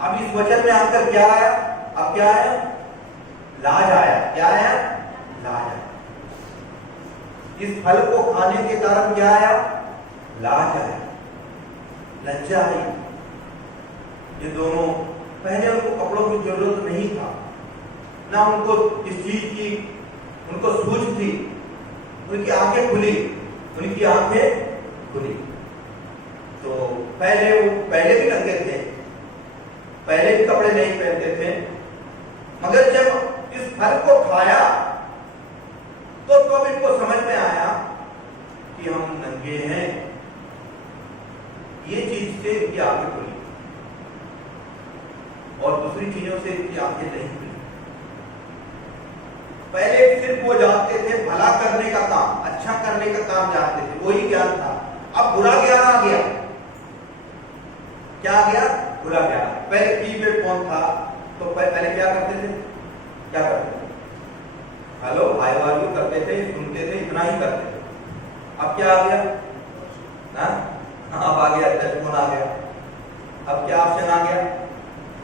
अब इस वचन में आकर क्या आया? अब क्या आया? लाज आया। क्या आया? लाज आया। इस फल को खाने के कारण क्या आया? लाज आया, लज्जा आई। ये दोनों, पहले उनको कपड़ों की जरूरत नहीं था, ना उनको इस चीज की उनको सूझ थी। उनकी आंखें खुली, उनकी आंखें खुली। तो पहले भी नंगे थे, पहले भी कपड़े नहीं पहनते थे, मगर जब इस फल को खाया तो तब इनको समझ में आया कि हम नंगे हैं। ये चीज से इनकी आंखें खुली और दूसरी चीजों से इनकी आंखें नहीं खुली। पहले सिर्फ वो जानते थे भला करने का काम, अच्छा करने का काम जानते थे, वही ज्ञान था। अब बुरा ज्ञान आ गया। क्या आ गया? बुरा ज्ञान। पहले कीपैड फोन था तो पहले क्या करते थे? क्या करते थे? हेलो हाय वायु करते थे, सुनते थे, इतना ही करते थे। अब क्या आ गया? अब आ गया टच फोन आ गया। अब क्या ऑप्शन आ गया?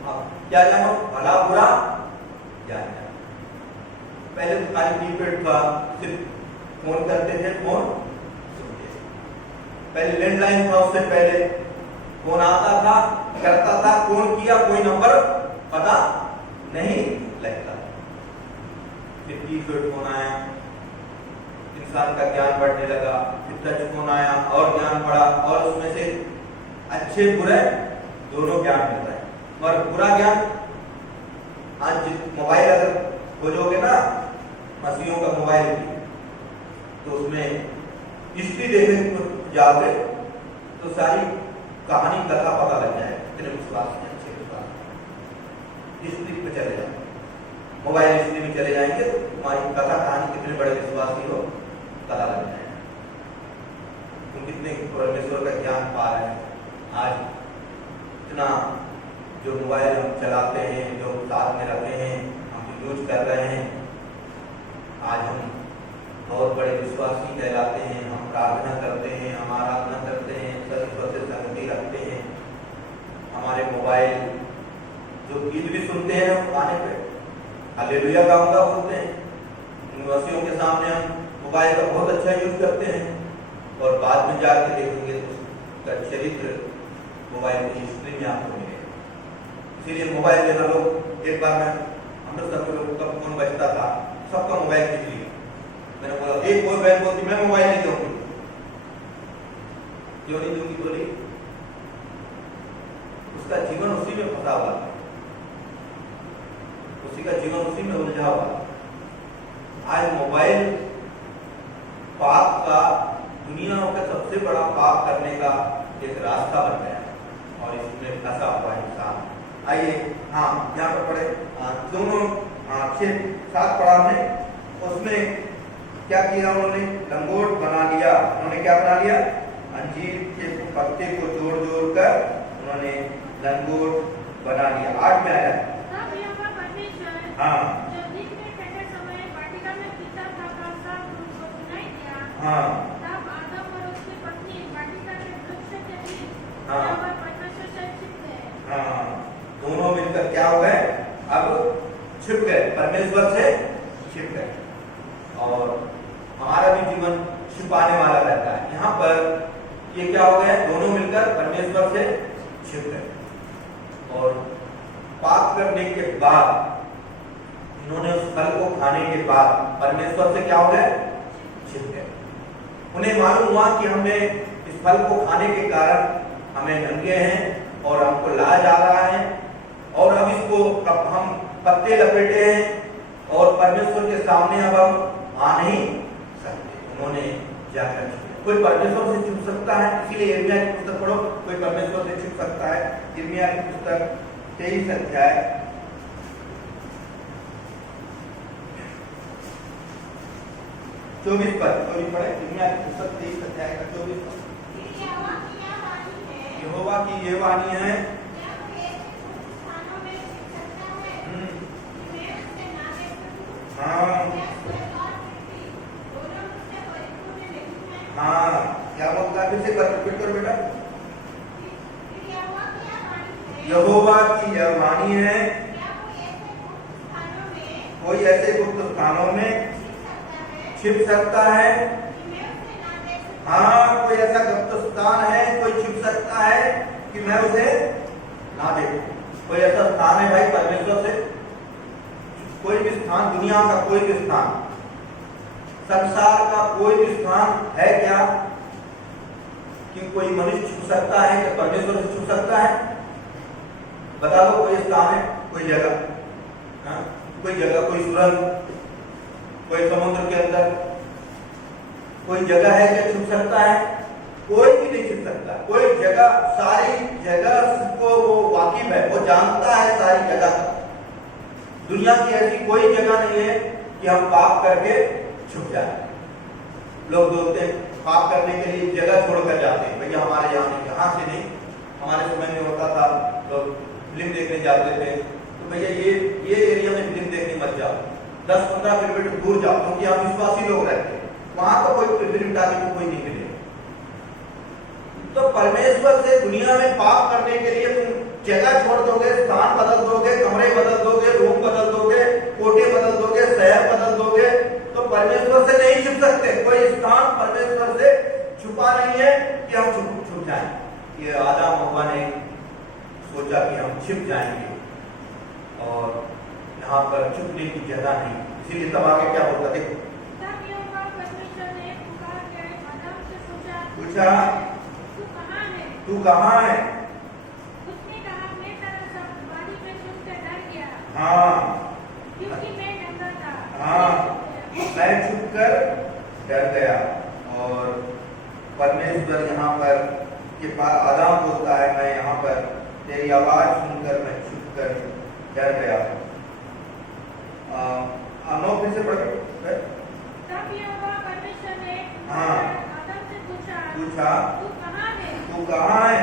अब क्या जानो? भला बुरा ज्ञान। पहले तो खाली कीपैड था, सिर्फ फोन करते थे, फोन सुनते थे। पहले लैंडलाइन था, उससे पहले फोन आता था, करता था, फोन किया, कोई नंबर पता नहीं लगता। फिर कीपैड फोन आया, इंसान का ज्ञान बढ़ने लगा। फिर टच फोन आया और ज्ञान बढ़ा, और उसमें से अच्छे बुरे दोनों ज्ञान मिलता है। और बुरा ज्ञान, आज मोबाइल अगर खोजोगे ना, मसीहों का मोबाइल भी, तो उसमें हिस्ट्री देखने को जाओगे तो सारी कहानी कथा पता लग जाए। इतने विश्वास अच्छे विश्वास हिस्ट्री पे चले जाओ, मोबाइल हिस्ट्री में चले जाएंगे तो तुम्हारी कथा कहानी कितने बड़े विश्वासी हो पता लग जाएगा। तुम कितने परमेश्वर का ज्ञान पा रहे हैं। आज इतना जो मोबाइल हम चलाते हैं, जो साथ में रखे हैं, हम यूज कर रहे हैं, आज हम बहुत बड़े विश्वासी कहलाते हैं। हम प्रार्थना करते हैं, हम आराधना करते हैं, सरस्वती से संगति रखते हैं। हमारे मोबाइल जो गीत भी सुनते हैं हम गाने पे हालेलुया गाऊंगा बोलते हैं, निवासियों के सामने हम मोबाइल का बहुत अच्छा यूज करते हैं, और बाद में जाके देखेंगे तो उसका चरित्र मोबाइल की हिस्ट्री में आपको मिलेगा। इसीलिए मोबाइल लेना लोग, एक बार मैं हम लोग सब लोगों का फोन बजता था, सबका मोबाइल खींच लिया। मैंने बोला, एक कोई बहन बोलती मैं मोबाइल नहीं दूंगी। क्यों नहीं दूंगी बोली? उसका जीवन उसी में फंसा हुआ, उसी का जीवन उसी में उलझा हुआ। आज मोबाइल पाप का, दुनिया का सबसे बड़ा पाप करने का एक रास्ता बन गया है, और इसमें फंसा हुआ इंसान। आइए, हाँ यहाँ पर पढ़े, दोनों 6-7 पढ़ा है। उसमें क्या किया उन्होंने? लंगोट बना लिया। उन्होंने क्या बना लिया? अंजीर के पत्ते को जोड़ जोड़ कर उन्होंने लंगोट बना लिया। 8 में आया। तब यहोवा परमेश्वर हाँ जो दिन के ठंडे समय वाटिका में पीता था का सब उनको सुनाई दिया। हाँ तब आदम और उसकी पत्नी वाटिका के वृक्ष के बीच हाँ। यहोवा परमेश्वर से छिप गए। हाँ, दोनों मिलकर क्या हो गए? अब छिप गए, परमेश्वर से छिप गए। और हमारा भी जीवन छिपाने वाला रहता है। यहाँ पर ये क्या हो गया? दोनों मिलकर परमेश्वर से छिप गए। और पाप करने के बाद, इन्होंने उस फल को खाने के बाद परमेश्वर से क्या हो गए? छिप गए। उन्हें मालूम हुआ कि हमने इस फल को खाने के कारण हमें नंगे हैं और हमको लाया जा रहा है, और अब इसको हम पत्ते लपेटे हैं और परमेश्वर के सामने अब हम आ नहीं सकते। उन्होंने जाकर कोई परमेश्वर से छुप सकता है? इसीलिए यिर्मयाह की पुस्तक पढ़ो, कोई परमेश्वर से छुप सकता है। यिर्मयाह की पुस्तक 23 अध्याय 24 पद, पढ़े। यिर्मयाह की पुस्तक 23 अध्याय का 24 पद। यहोवा की ये वाणी है, हाँ क्या बोलता है? फिर से रिपीट करो बेटा। यहोवा की यह वाणी है, कोई ऐसे गुप्त स्थानों में छिप सकता है? हाँ, कोई ऐसा गुप्त स्थान है, कोई छिप सकता है कि मैं उसे ना देखूं? कोई ऐसा स्थान है भाई परमेश्वर से? कोई भी स्थान, दुनिया का कोई भी स्थान, संसार का कोई भी स्थान है क्या कि कोई मनुष्य छू सकता है, कि परमेश्वर से छू सकता है? बता दो कोई स्थान है, कोई जगह, कोई जगह, कोई सुरंग, कोई समुद्र के अंदर कोई जगह है क्या छू सकता है? कोई भी नहीं छू सकता। कोई जगह, सारी जगह को वो वाकिफ है, वो जानता है सारी जगह का। दुनिया की ऐसी कोई जगह नहीं है कि हम पाप करके छुप जाए। लोग बोलते हैं पाप करने के लिए जगह छोड़कर जाते हैं, भैया हमारे यहाँ नहीं, कहाँ से नहीं। हमारे समय में होता था, लोग फिल्म देखने जाते थे, तो भैया ये एरिया में फिल्म देखने मत जाओ, 10-15 किलोमीटर दूर जाओ, क्योंकि यहाँ विश्वासी लोग रहते हैं, वहां तो कोई फिल्म टाकी को कोई नहीं मिलेगा। तो परमेश्वर से दुनिया में पाप करने के लिए तुम जगह छोड़ दोगे, स्थान बदल दोगे, कमरे बदल दोगे, रूम बदल दोगे, कोठे बदल दोगे, शहर बदल दोगे, तो परमेश्वर से नहीं छुप सकते। कोई स्थान परमेश्वर से छुपा नहीं है कि हम छुप जाएं। ये आदम हव्वा ने सोचा कि हम छिप जाएंगे, और यहाँ पर छुपने की जगह नहीं, इसीलिए तब आगे क्या होता? देखो, पूछा तू कहाँ है? उसने कहा मैं तेरा शब्द वाणी में सुनकर डर गया। हाँ, क्योंकि मैं नंगा था। हाँ, मैं छुपकर डर गया। और परमेश्वर यहाँ पर के पास आदम बोलता है, मैं यहाँ पर तेरी आवाज सुनकर मैं छुपकर डर गया। 9 फिर से पढ़ो। तब यहोवा परमेश्वर ने आदम से पूछा तू कहाँ है?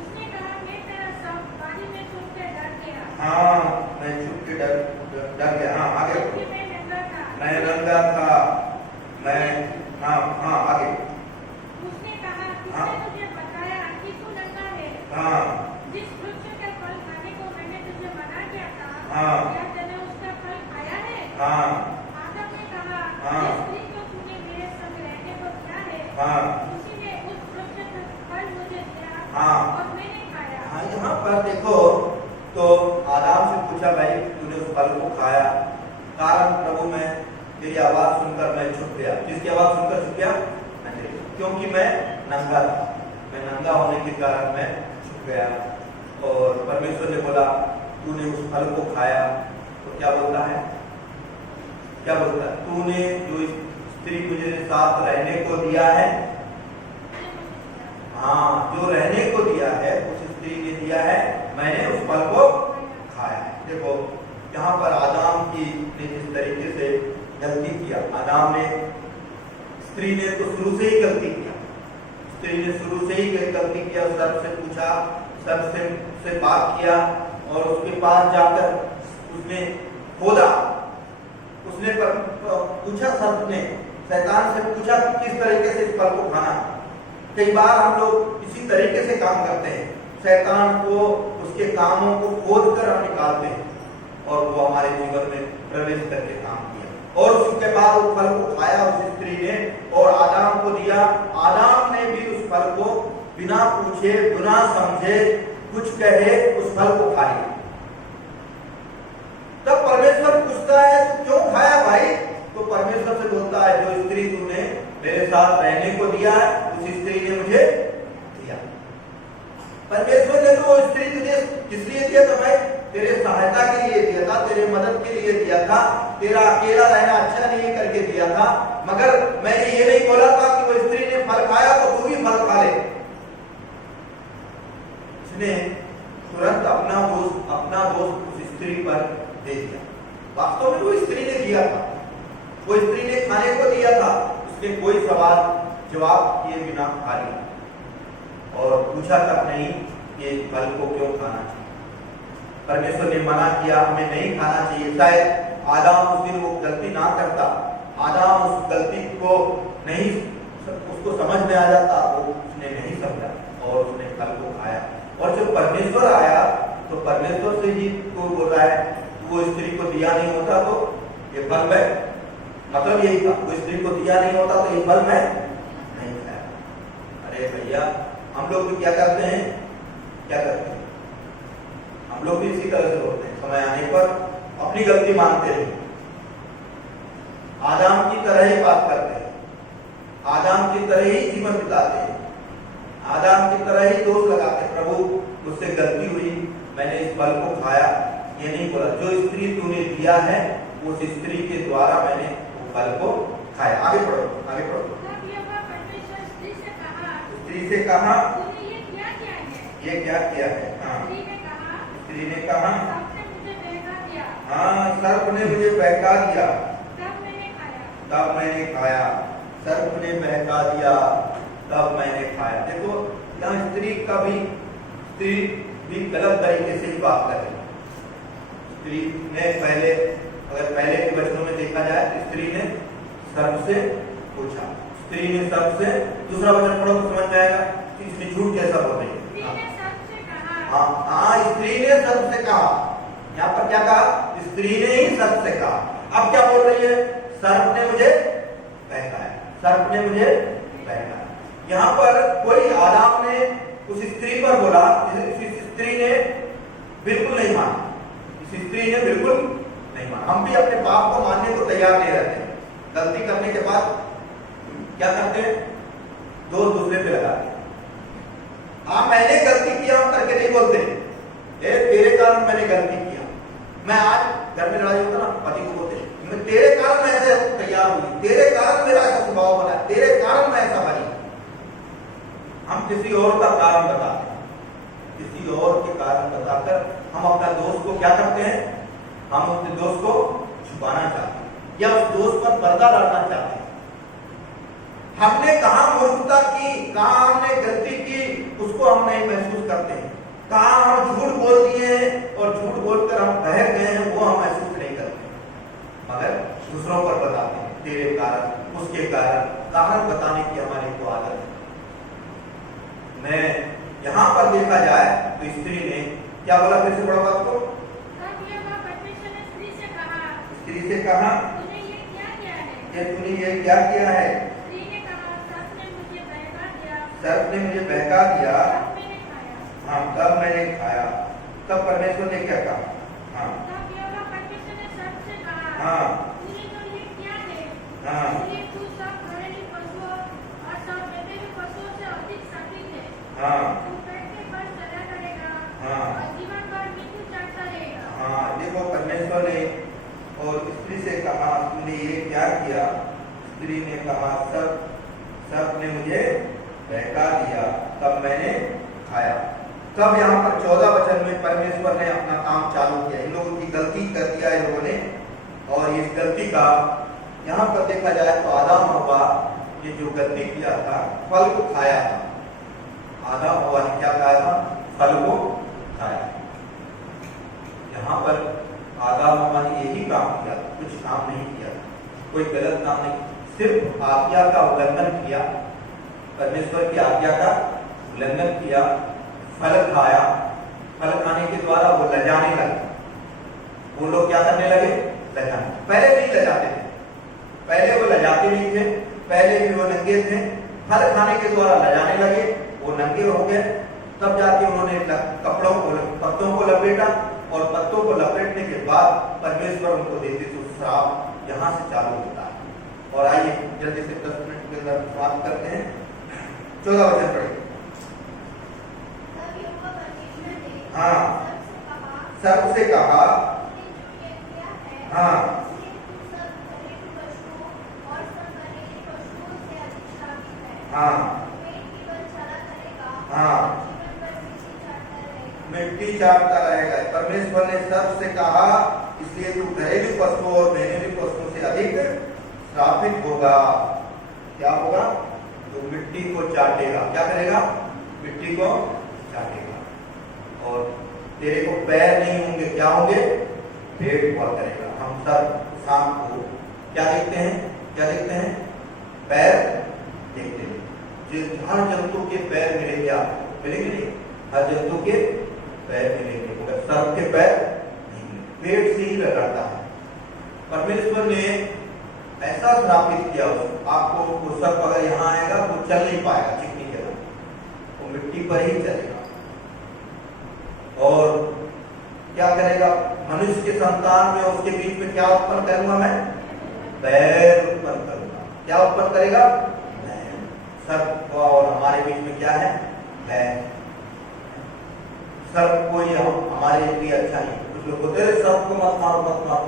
उसने कहा मैं तेरा शब्द वाणी में सुनकर डर गया। हाँ, मैं छुप के डर गया। हाँ, आगे। क्योंकि मैं नंगा था। मैं नंगा था। मैं हाँ आगे। उसने कहा किसने तुझे बताया कि तू नंगा है? हाँ, जिस वृक्ष के फल खाने को मैंने तुझे मना किया था, हाँ, क्या तूने उसका फल खाया है? हाँ, आदम ने कहा हाँ, जिस स्त्री को तूने मेरे संग रहने को किया है, हाँ, उसी ने उस वृक्ष का फल मुझे दिया, हाँ, और मैंने खाया। हाँ, यहाँ पर देखो, तो आदम से पूछा भाई तूने उस फल को खाया? कारण प्रभु मैं तेरी आवाज सुनकर मैं छुप गया। किसकी आवाज सुनकर छुप गया? क्योंकि मैं नंगा था। मैं नंगा होने के कारण मैं छुप गया। और परमेश्वर ने बोला तूने उस फल को खाया, तो क्या बोलता है? क्या बोलता है? तूने जो स्त्री मुझे साथ रहने को दिया है, हाँ, जो रहने को दिया है उस स्त्री ने दिया है, मैंने उस फल को खाया है। देखो यहाँ पर आदम की ने जिस तरीके से गलती किया, आदम ने, स्त्री ने तो शुरू से ही गलती किया। स्त्री ने शुरू से ही गलती किया, सर्प से पूछा, सर्प से बात किया और उसके पास जाकर उसने खोदा, उसने पूछा, सर्प ने शैतान से पूछा कि किस तरीके से इस फल को खाना। कई बार हम लोग इसी तरीके से काम करते हैं, शैतान को उसके कामों को खोद कर हम निकालते हैं और वो हमारे जीवन में प्रवेश करके काम किया। और उसके बाद उस फल को खाया उस स्त्री ने और आदाम को दिया। आदाम ने भी उस फल को बिना पूछे बिना समझे कुछ कहे उस फल को खा लिया। तब परमेश्वर पूछता है तू क्यों खाया भाई? तो परमेश्वर से बोलता है जो स्त्री तूने मेरे साथ रहने को दिया है उस स्त्री ने मुझे दिया। परमेश्वर ने तो वो स्त्री तुझे किस लिए दिया था भाई? तेरे सहायता के लिए दिया था, तेरे मदद के लिए दिया था, तेरा अकेला रहना अच्छा नहीं करके दिया था। मगर मैंने ये नहीं बोला था कि वो स्त्री ने फल खाया तो तू भी फल खा ले। उसने तुरंत अपना दोष उस स्त्री पर दे दिया। वास्तव में वो स्त्री ने दिया था, वो स्त्री ने खाने को दिया था, उसने कोई सवाल जवाब किए बिना खा लिया और पूछा तक नहीं कि फल को क्यों खाना चाहिए। परमेश्वर ने मना किया, हमें नहीं खाना चाहिए। शायद आदाम उस दिन वो गलती ना करता, आदाम उस गलती को नहीं उसको समझ में आ जाता, वो उसने नहीं समझा और उसने फल को खाया। और जब परमेश्वर आया तो परमेश्वर से ही को बोल रहा है वो स्त्री को दिया नहीं होता तो ये फल मैं, मतलब यही था, वो स्त्री को दिया नहीं होता तो ये फल मैं नहीं खाया। अरे भैया हम लोग भी क्या करते हैं, हम लोग भी इसी तरह से होते हैं। समय आने पर अपनी गलती मानते हैं, आदाम की तरह ही बात करते हैं, आदाम की तरह ही जीवन बिताते हैं, आदाम की तरह ही दोष लगाते हैं। प्रभु मुझसे गलती हुई, मैंने इस फल को खाया, ये नहीं बोला। जो स्त्री तूने दिया है उस स्त्री के द्वारा मैंने वो फल को खाया। आगे पढ़ो। स्त्री से कहा ये क्या किया है? हाँ, स्त्री ने कहा हाँ, सर्प ने मुझे बहका दिया तब मैंने खाया। सर्प ने बहका दिया तब मैंने खाया। देखो यहाँ स्त्री भी गलत तरीके से ही बात कर रही है। स्त्री ने पहले के वचनों में देखा जाए तो स्त्री ने सर्प से पूछा, स्त्री ने सर्प से, दूसरा वचन पढ़ो तो समझ जाएगा कि इसने झूठ कैसा बोल रही है। हाँ, स्त्री ने सर्प से कहा। यहाँ पर क्या कहा? स्त्री ने ही सर्प से कहा। अब क्या बोल रही है? सर्प ने मुझे बहकाया, सर्प ने मुझे बहकाया। यहाँ पर कोई आदाम ने उस स्त्री पर बोला, इस स्त्री ने बिल्कुल नहीं माना, इस स्त्री ने बिल्कुल नहीं माना। हम भी अपने पाप को मानने को तैयार नहीं रहते। गलती करने के बाद क्या करते हैं? दोष दूसरे पे लगाते हैं। हाँ, मैंने गलती किया करके नहीं बोलते, तेरे कारण मैंने गलती किया। मैं आज घर में लड़ाई होता ना, पति को बोलते मैं तेरे कारण मैं ऐसे तैयार हुई, तेरे कारण मेरा ऐसा स्वभाव बना, तेरे कारण मैं ऐसा बनी। हम किसी और का कारण बताते हैं, किसी और के कारण बताकर हम अपना दोष को क्या करते हैं? हम अपने दोष को छुपाना चाहते हैं या उस दोष पर पर्दा डालना चाहते हैं। हमने कहाँ मूर्खता की, कहाँ हमने गलती की, उसको हम नहीं महसूस करते हैं। कहाँ हम झूठ बोल दिए और झूठ बोलकर हम बहक गए हैं, वो हम महसूस नहीं करते, मगर दूसरों पर बताते हैं। तेरे कारण, उसके कारण बताने की हमारी को आदत है। मैं यहाँ पर देखा जाए तो स्त्री ने क्या बोला? फिर से पढ़ो बात को। स्त्री से कहा तूने ये क्या किया है? तूने ये क्या किया है? स्त्री ने कहा सर्प ने मुझे बहका दिया। सर्प ने मुझे बहका दिया तब मैंने खाया। हाँ, तब मैंने खाया। तब परमेश्वर ने क्या कहा? हाँ, तब यहोवा परमेश्वर ने सर्प से कहा, हाँ, तूने जो ये किया है, हाँ, इसलिए तू सब घरेलू पशुओं और सब बेबेलू पशुओं से अधिक शक्ति है। हाँ, तू पेट के बल चला करेगा हाँ, और जीवन भर मृत्यु चाटता रहेगा। हाँ। देखो परमेश्वर ने और स्त्री से कहा तूने ये क्या किया? स्त्री ने कहा सर्प ने मुझे बहका दिया तब मैंने खाया। तब यहाँ पर 14 वचन में परमेश्वर ने अपना काम चालू किया। इन लोगों की गलती कर दिया इन लोगों ने, और इस गलती का यहाँ पर देखा जाए तो आदम हव्वा ये जो गलती किया था, फल को खाया था, आधा हुआ है, क्या कहा था, फल को खाया। यहाँ पर आधा हुआ ने यही काम किया, कुछ काम नहीं किया, कोई गलत काम नहीं, सिर्फ आज्ञा का उल्लंघन किया, परमेश्वर की आज्ञा का उल्लंघन किया, फल खाया। फल खाने के द्वारा वो लजाने लगे। वो लोग क्या करने लगे, लजाने। पहले नहीं लजाते थे, पहले वो लजाते नहीं थे, पहले भी वो नंगे थे। फल खाने के द्वारा लजाने लगे, वो नंगे हो गए। तब जाके उन्होंने कपड़ों को, पत्तों को लपेटा, और पत्तों को लपेटने के बाद परमेश्वर उनको देते थे श्राप। यहाँ से चालू होता है। और आइए जल्दी से 10 मिनट के अंदर समाप्त करते हैं। 14 वचन पढ़े। हाँ, सर्प से कहा, हाँ, हाँ, हाँ, मिट्टी चाटता रहेगा। परमेश्वर ने सर्प से कहा, इसलिए तू घरेलू पशुओं और घरेलू पशुओं से अधिक श्रापित होगा। क्या होगा, तो मिट्टी को चाटेगा। क्या करेगा, मिट्टी को चाटेगा। और तेरे को पैर नहीं होंगे, क्या होंगे, पेट हुआ करेगा। हम सब सांप को क्या देखते हैं, क्या देखते हैं, पैर देखते हैं। हर जंतु के पैर मिलेंगे, आपको मिलेंगे नहीं, हर जंतु के पैर मिलेंगे, मगर सर्प के पैर नहीं मिलेंगे, पेट से ही रगड़ता है। परमेश्वर ने ऐसा श्रापित किया आपको, वो सर्प अगर यहाँ आएगा तो चल नहीं पाएगा, चिकनी जगह, वो मिट्टी पर ही चलेगा। और क्या करेगा, मनुष्य के संतान में उसके बीच में क्या उत्पन्न करूंगा मैं, बैर उत्पन्न करूंगा। क्या उत्पन्न करेगा, सर्प और हमारे बीच में क्या है, सर्प कोई हमारे लिए अच्छा नहीं। कुछ लोग बोलते हैं सर्प को मत मारो, मत मारो,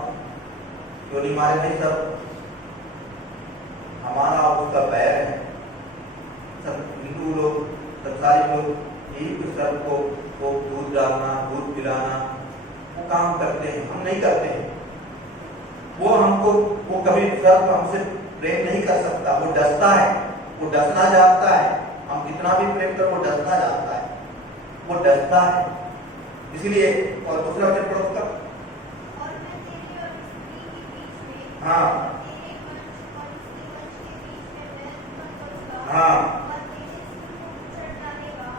क्यों नहीं मारे नहीं, सर्प हमारा उसका बैर है। सब हिंदू लोग, संसारी लोग यही कुछ सर्प को दूध डालना, दूध पिलाना, वो काम करते हैं, हम नहीं करते हैं। वो हमको, वो कभी सर्प हमसे प्रेम नहीं कर सकता, वो डसता है, वो डसना जानता है। हम कितना भी प्रेम कर, वो डसना जानता है, वो डसता है। इसलिए, और दूसरा वचन पढ़ो उसका, हाँ, हाँ,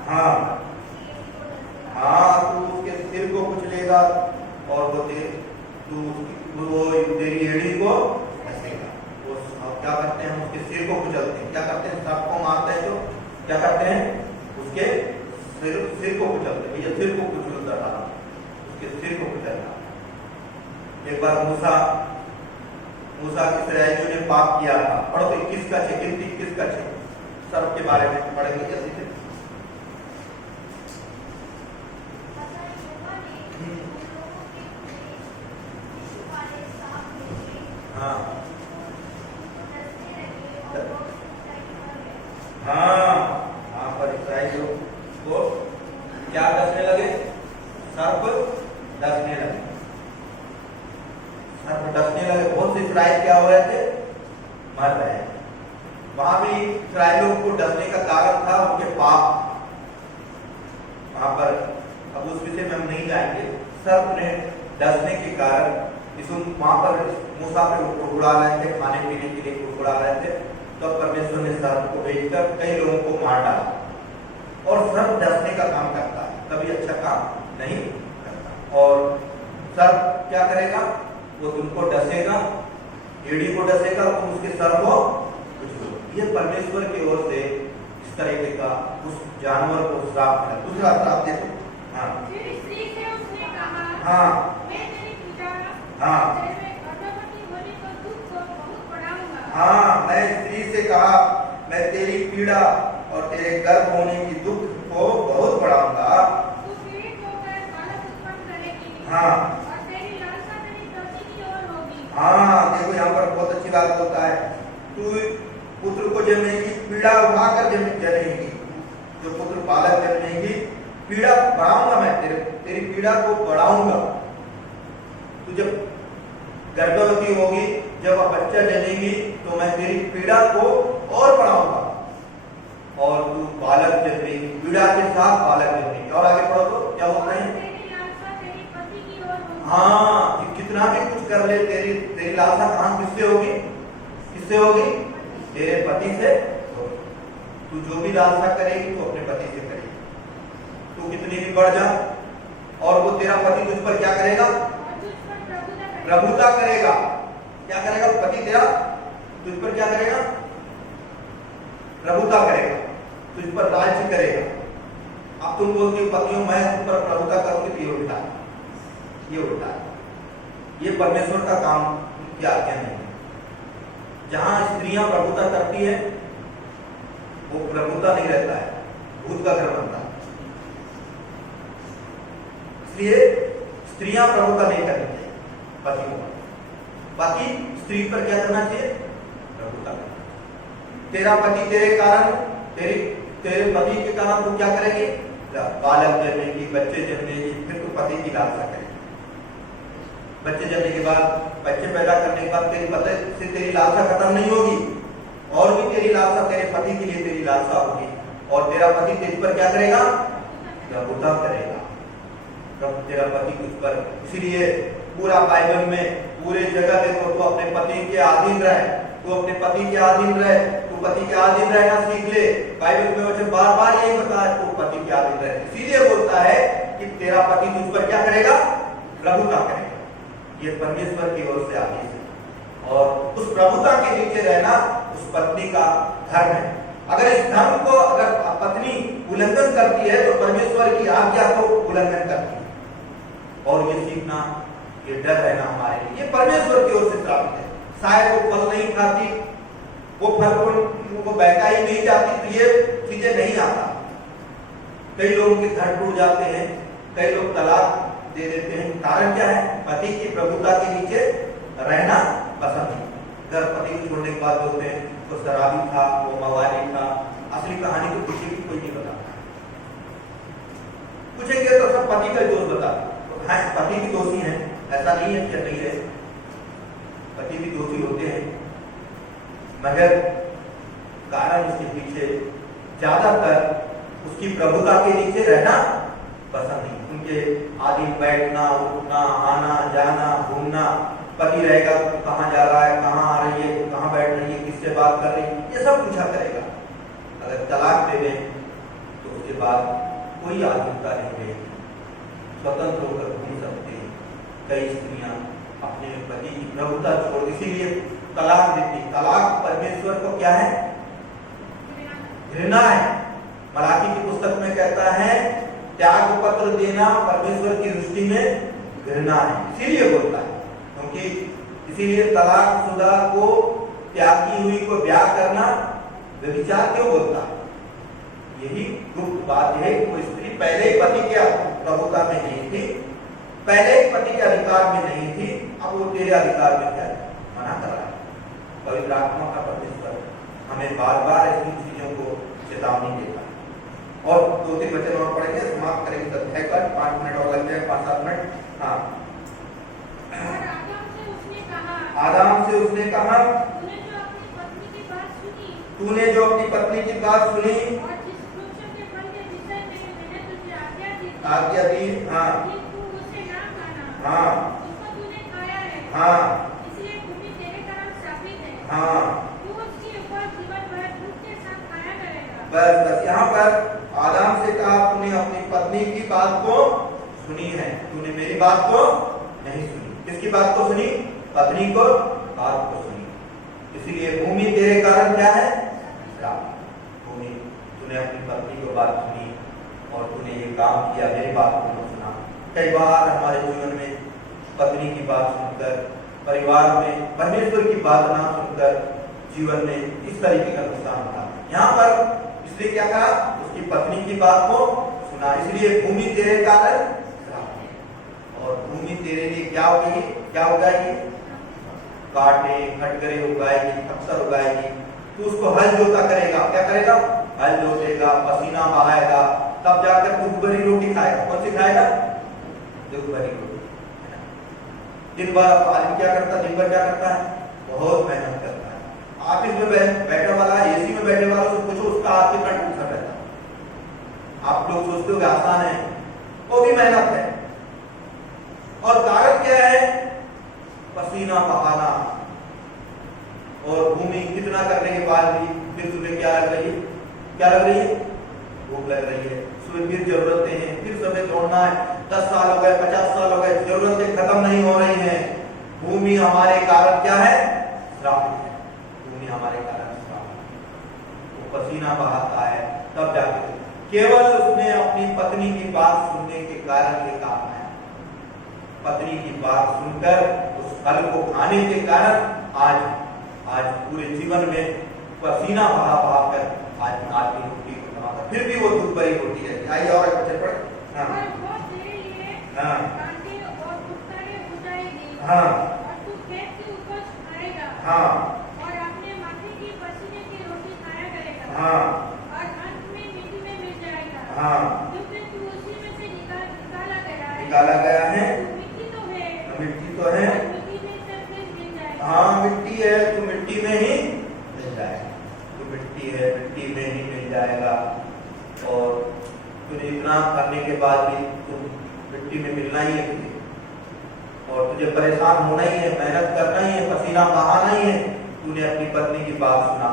हाँ, हाँ, तू उसके सिर को कुचलेगा और वो तेरी एड़ी को डसेगा। वो क्या करते हैं, उसके सिर को कुचलते हैं। क्या करते हैं, सर्प को मारते हैं, तो क्या करते हैं, उसके सिर को कुचलते हैं। ये सिर को कुचलता था, उसके सिर को कुचलना। एक बार मूसा के इस्राएलियों ने पाप किया था। पढ़ो तो 21 का 6, 21 का 6, सर्प के बारे में पढ़ेंगे जल्दी से। हाँ, हाँ, हाँ, पर इस्राएलियों को क्या डसने लगे, सर्प डसने लगे, सर्प डसने लगे। बहुत से इस्राएल क्या हो रहे थे, मर रहे हैं। वहां भी इस्राएलियों को डसने का कारण था उनके पाप। वहां पर अब उस विषय में हम नहीं जाएंगे। सर्प ने डसने के कारण वहां पर मूसा पे उड़ा रहे थे, खाने पीने के लिए उड़ा रहे थे, तो परमेश्वर ने सर्प को भेजकर कई लोगों को मार डाला। और सर्प डसने का काम करता है, कभी अच्छा काम नहीं करता। और सर्प क्या करेगा, वो तुमको डसेगा, एड़ी को डसेगा, तुम उसके सर को कुचलो। ये परमेश्वर की ओर से इस तरीके का उस जानवर को श्राप है। दूसरा श्राप देखो, हाँ, फिर स्त्री से उसने कहा, हाँ, मैं तेरी पूजा, हाँ, तेरे गर्भवती होने को दुख को बहुत बढ़ाऊंगा। हाँ, मैं स्त्री से कहा, मैं तेरी पीड़ा और तेरे गर्भ होने की दुख को बहुत बढ़ाऊंगा। तू पीड़ित होकर बालक उत्पन्न करेगी। हाँ, और तेरी लालसा तेरी पति की ओर होगी। हाँ, देखो यहाँ पर बहुत अच्छी बात होता है। तू पुत्र को जन्मेगी, पीड़ा उठाकर जन्मेगी। जो पुत्र बालक जन्मेगी, पीड़ा बढ़ाऊंगा मैं, तेरी पीड़ा को बढ़ाऊंगा। तू जब गर्भवती होगी, जब बच्चा जनेगी, तो मैं तेरी पीड़ा को और बढ़ाऊंगा। और तू बालक जन्मेगी, पीड़ा के साथ बालक जन्मेंगे। और आगे पढ़ो तो क्या होता है? तेरी लालसा तेरे पति की ओर होगी। हाँ, कि कितना भी कुछ कर ले, तेरी तेरी लालसा कहाँ किससे होगी? किससे होगी? तेरे पति से होगी। तू जो भी लालसा करेगी तो अपने पति से करेगी। तू कितनी भी बढ़ जा और वो तेरा पति तुझ पर क्या करेगा? प्रभुता करेगा। क्या करेगा? पति तेरा तुझ पर क्या करेगा? प्रभुता करेगा, तुझ पर राज्य करेगा। अब तुम बोलती हो पतियों मैं तुम पर प्रभुता करूंगी, तो ये उल्टा है, ये उल्टा है। ये परमेश्वर का काम की आज्ञा नहीं है। जहां स्त्रियां प्रभुता करती है वो प्रभुता नहीं रहता है, भूत का घर बनता है। इसलिए स्त्रियां प्रभुता नहीं करनी चाहिए पतियों पर। बाकी स्त्री पर क्या करना चाहिए? प्रभुता। तेरा पति तेरे कारण, तेरे पति के कारण तू क्या करेगी? बालक जन्मेगी, बच्चे जन्मेगी, फिर तू पति की लालसा करेगी। बच्चे जन्मने के बाद, बच्चे पैदा करने के बाद तेरे पति से तेरी लालसा खत्म नहीं होगी, और भी तेरी लालसा तेरे पति के लिए तेरी लालसा होगी। और तेरा पति तेज पर क्या करेगा? प्रभुता करेगा। तब तेरा पति कुछ पर, इसीलिए पूरा बाइबल में पूरे जगह देखो तो अपने पति के अधीन रहे, तो अपने पति के अधीन रहे, तो पति के अधीन रहना सीख ले। बाइबल में वचन बार बार यही बताया, तो पति के अधीन रहे। इसीलिए बोलता है कि तेरा पति तुझ पर क्या करेगा? प्रभुता करेगा। ये परमेश्वर की ओर से आदेश है, और उस प्रभुता के नीचे रहना उस पत्नी का धर्म है। अगर इस धर्म को अगर पत्नी उल्लंघन करती है तो परमेश्वर की आज्ञा को उल्लंघन करती है। और ये सीखना, ये डर रहना हमारे लिए, ये परमेश्वर की ओर से प्राप्त है। शायद वो फल नहीं खाती, वो फल को बहका ही नहीं जाती, तो ये चीजें नहीं आता। कई लोगों के घर टूट जाते हैं, कई लोग तलाक दे देते हैं। कारण क्या है? पति की प्रभुता के नीचे रहना पसंद नहीं। घर पति को छोड़ने के बाद बोलते हैं वो शराबी था, वो मवाली था। असली कहानी तो किसी की कोई नहीं बताता। पूछेंगे तो सब पति का दोष बताते। हाँ, पति भी दोषी है, ऐसा नहीं है कि नहीं है, पति भी दोषी होते हैं, मगर कारण उसके पीछे ज्यादातर उसकी प्रभुता के नीचे रहना पसंद नहीं। उनके आदि बैठना, उठना, आना जाना, घूमना, पति रहेगा तो कहाँ जा रहा है, कहाँ आ रही है, तो कहाँ बैठ रही है, किससे बात कर रही है, ये सब पूछा करेगा। अगर तलाक दे दें तो उसके बाद कोई आजीविका नहीं रहेगी, स्वतंत्र होकर घूम सकते हैं। कई स्त्रियां अपने पति की प्रभुता छोड़, इसीलिए तलाक देती। तलाक परमेश्वर को क्या है? घृणा है। मलाकी की पुस्तक में कहता है त्याग पत्र देना परमेश्वर की दृष्टि में घृणा है, इसीलिए बोलता है। क्योंकि इसीलिए तलाकशुदा को, त्यागी हुई को ब्याह करना व्यभिचार क्यों बोलता है? यही गुप्त बात है कि वो स्त्री पहले ही पति के प्रभुता में नहीं थी, पहले ही पति के अधिकार में नहीं थी, अब वो तेरे अधिकार में क्या मना कर रहा है। पवित्र आत्मा का परमेश्वर हमें बार बार ऐसी चीजों को चेतावनी देता है। और 2-3 वचन और पढ़ेंगे, समाप्त करेंगे अध्याय का। 5 मिनट और लग जाए, 5-7 मिनट। हाँ, आदम से उसने कहा, तूने जो अपनी पत्नी की बात सुनी और जिस वृक्ष के फल के विषय में मैंने तुझे आज्ञा दी, हाँ, कि तू उसे ना खाना, हाँ, उसको तूने खाया है, हाँ, इसलिए भूमि तेरे कारण शापित है, हाँ। तू उसके ऊपर जीवन भर दुख के साथ खाया करेगा। बस यहाँ पर आदम से कहा तूने अपनी पत्नी की बात को सुनी है, तूने मेरी बात को नहीं सुनी। किसकी बात को सुनी? पत्नी को बात को सुनी। इसीलिए भूमि तेरे कारण क्या है? भूमि, तूने अपनी पत्नी को बात सुनी और तूने ये काम किया, मेरी बात को नहीं सुना। कई बार हमारे जीवन में पत्नी की बात सुनकर, परिवार में परमेश्वर की बात ना सुनकर जीवन में इस तरीके का नुकसान होता है। यहाँ पर इसलिए क्या कहा? उसकी पत्नी की बात को सुना, इसलिए भूमि तेरे कारण, और भूमि तेरे लिए क्या होगी? क्या उगाएगी? कांटे, खटगरे उगाएगी, पत्थर उगाएगी। तू उसको हल जोता करेगा, क्या करेगा? हल जोतेगा, पसीना बहाएगा, तब जाकर दुख भरी रोटी खाएगा। कौन सी खाएगा? दुख भरी रोटी। दिन भर आदमी क्या करता है? दिन भर क्या करता है? बहुत मेहनत करता है। ऑफिस में बैठा वाला, एसी में बैठे वाला से पूछो, उसका हाथ कितना टूटा रहता है। आप लोग सोचते हो कि आसान है, वो भी मेहनत है। और कारण क्या है? पसीना बहाना। और भूमि कितना करने के बाद भी फिर तुम्हें क्या लग रही है? क्या लग रही है? भूख लग रही है। सुबह फिर जरूरतें हैं, फिर सुबह दौड़ना है। 10 साल हो गए, 50 साल हो गए, जरूरतें खत्म नहीं हो रही हैं। भूमि हमारे कारण क्या है? श्रापित है। भूमि हमारे कारण श्रापित है। वो पसीना बहाता है, तब जाके केवल उसने अपनी पत्नी की बात सुनने के कारण ये काम है। पत्नी की बात सुनकर उस फल को खाने के कारण आज पूरे जीवन में पसीना बहा कर आज आदमी रोटी को बनाता। फिर भी वो दूध भरी रोटी है। आइए और एक बच्चे पढ़े। हाँ हाँ हाँ हाँ हाँ हाँ निकाला गया है। मिट्टी तो है। हाँ मिट्टी है तो मिट्टी में ही मिल जाएगा। तो मिट्टी है, मिट्टी में ही मिल जाएगा। और तुझे इतना करने के बाद भी तुम मिट्टी में मिलना ही है तुझे, और तुझे परेशान होना ही है, मेहनत करना ही है, पसीना बहाना ही है। तूने अपनी पत्नी की बात सुना,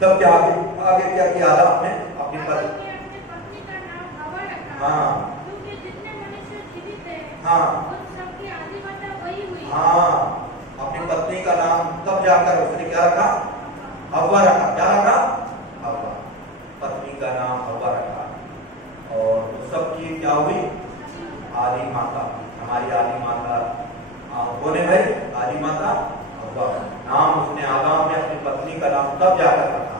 तब क्या आगे क्या किया आपने? अपनी पत्नी का नाम हवा रखा। हाँ क्योंकि जितने मनुष्य जीवित हैं, हाँ उन सबकी आदिमाता वही हुई। हाँ अपनी पत्नी का नाम तब जाकर उसने क्या रखा? हवा रखा। क्या रखा? हवा। पत्नी का नाम हवा रखा। और सबकी क्या हुई? आदि माता। हमारी आदि माता कौन है भाई? आदि माता हवा। नाम उसने आदाम ने अपनी पत्नी का नाम तब जाकर रखा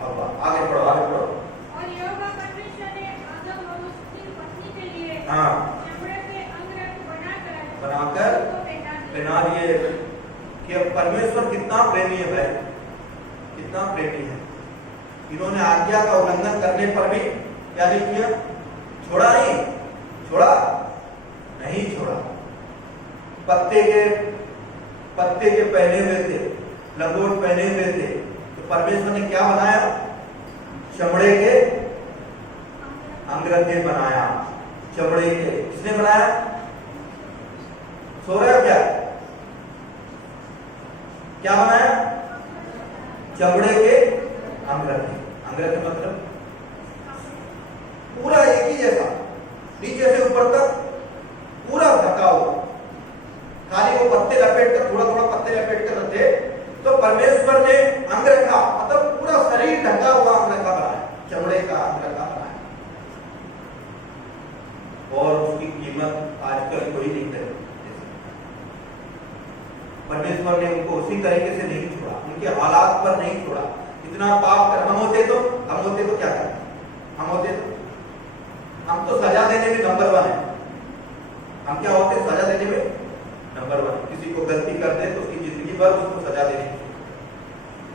हवा। आगे पढ़ो, आगे पढ़ो। और यहोवा परमेश्वर ने आदम और उसकी पत्नी के लिए हाँ चमड़े के अंगरख बनाकर पहना दिए। कि परमेश्वर कितना प्रेमी है भाई, कितना प्रेमी है। इन्होंने आज्ञा का उल्लंघन करने पर भी क्या नहीं किया? छोड़ा नहीं, छोड़ा नहीं छोड़ा। पत्ते के पहने हुए थे, लंगोट पहने हुए थे, तो परमेश्वर ने क्या बनाया? चमड़े के अंगरखे बनाया। चमड़े के किसने बनाया? सो रहे हो क्या? क्या बनाया? चमड़े के अंगरखे। अंगरखे मतलब पूरा एक ही जैसा, नीचे से ऊपर तक पूरा ढका हुआ। खाली वो पत्ते लपेट कर, थोड़ा थोड़ा पत्ते लपेट कर रखे। तो परमेश्वर ने अंगरखा मतलब पूरा शरीर ढका हुआ अंगरखा बनाया, चमड़े का अंगरखा बनाया। और उसकी कीमत आजकल कोई नहीं करे। परमेश्वर ने उनको उसी तरीके से नहीं छोड़ा, उनके हालात पर नहीं छोड़ा। इतना पाप कर हम होते तो क्या करते? हम तो सजा देने में नंबर 1 है। हम क्या होते? सजा देने में नंबर 1। किसी को गलती कर दे तो उसकी जिंदगी भर उसको सजा देने की।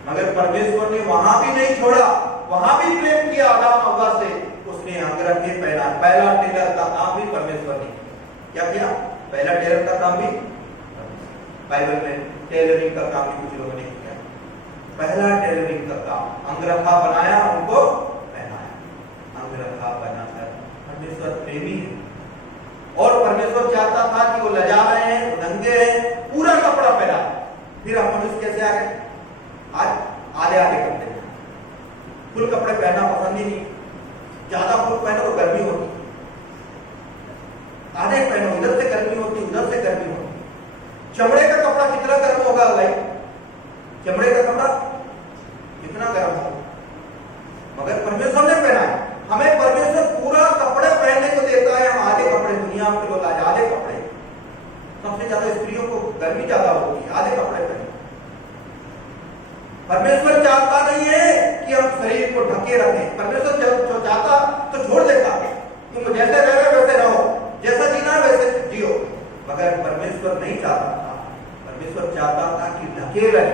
मगर परमेश्वर ने वहां भी नहीं छोड़ा, वहां भी प्रेम किया आदम हव्वा से। उसने अंगरखे पहना। पहला टेलर का काम भी परमेश्वर ने क्या किया? पहला टेलर का काम भी बाइबल में टेलरिंग का काम भी कुछ लोगों ने किया। पहला टेलरिंग का काम अंगरखा बनाया, उनको पहनाया। अंगरखा बनाकर परमेश्वर प्रेमी है। और परमेश्वर चाहता था कि वो लजा रहे हैं, वो नंगे हैं, पूरा कपड़ा पहना। फिर हम मनुष्य कैसे आ गए? आज आधे कपड़े, फुल कपड़े पहनना पसंद ही नहीं। ज्यादा फुल पहनो तो गर्मी होती, आधे पहनो, इधर से गर्मी होती, उधर से गर्मी होती। चमड़े का कपड़ा कितना गर्म होगा भाई? चमड़े का कपड़ा कितना गर्म होगा? मगर परमेश्वर ने पहना है। हमें परमेश्वर पूरा कपड़े पहनने को देता है। हम आधे कपड़े, दुनिया में लोग आधे कपड़े, सबसे ज्यादा स्त्रियों को गर्मी ज्यादा होती है, आधे कपड़े पहने। परमेश्वर चाहता नहीं है कि हम शरीर को ढके रखें। परमेश्वर जो चाहता तो छोड़ देता, तुम जैसे रह रहे वैसे रहो, जैसा जीना है वैसे जियो। मगर परमेश्वर नहीं चाहता था। परमेश्वर चाहता था कि ढके रहे,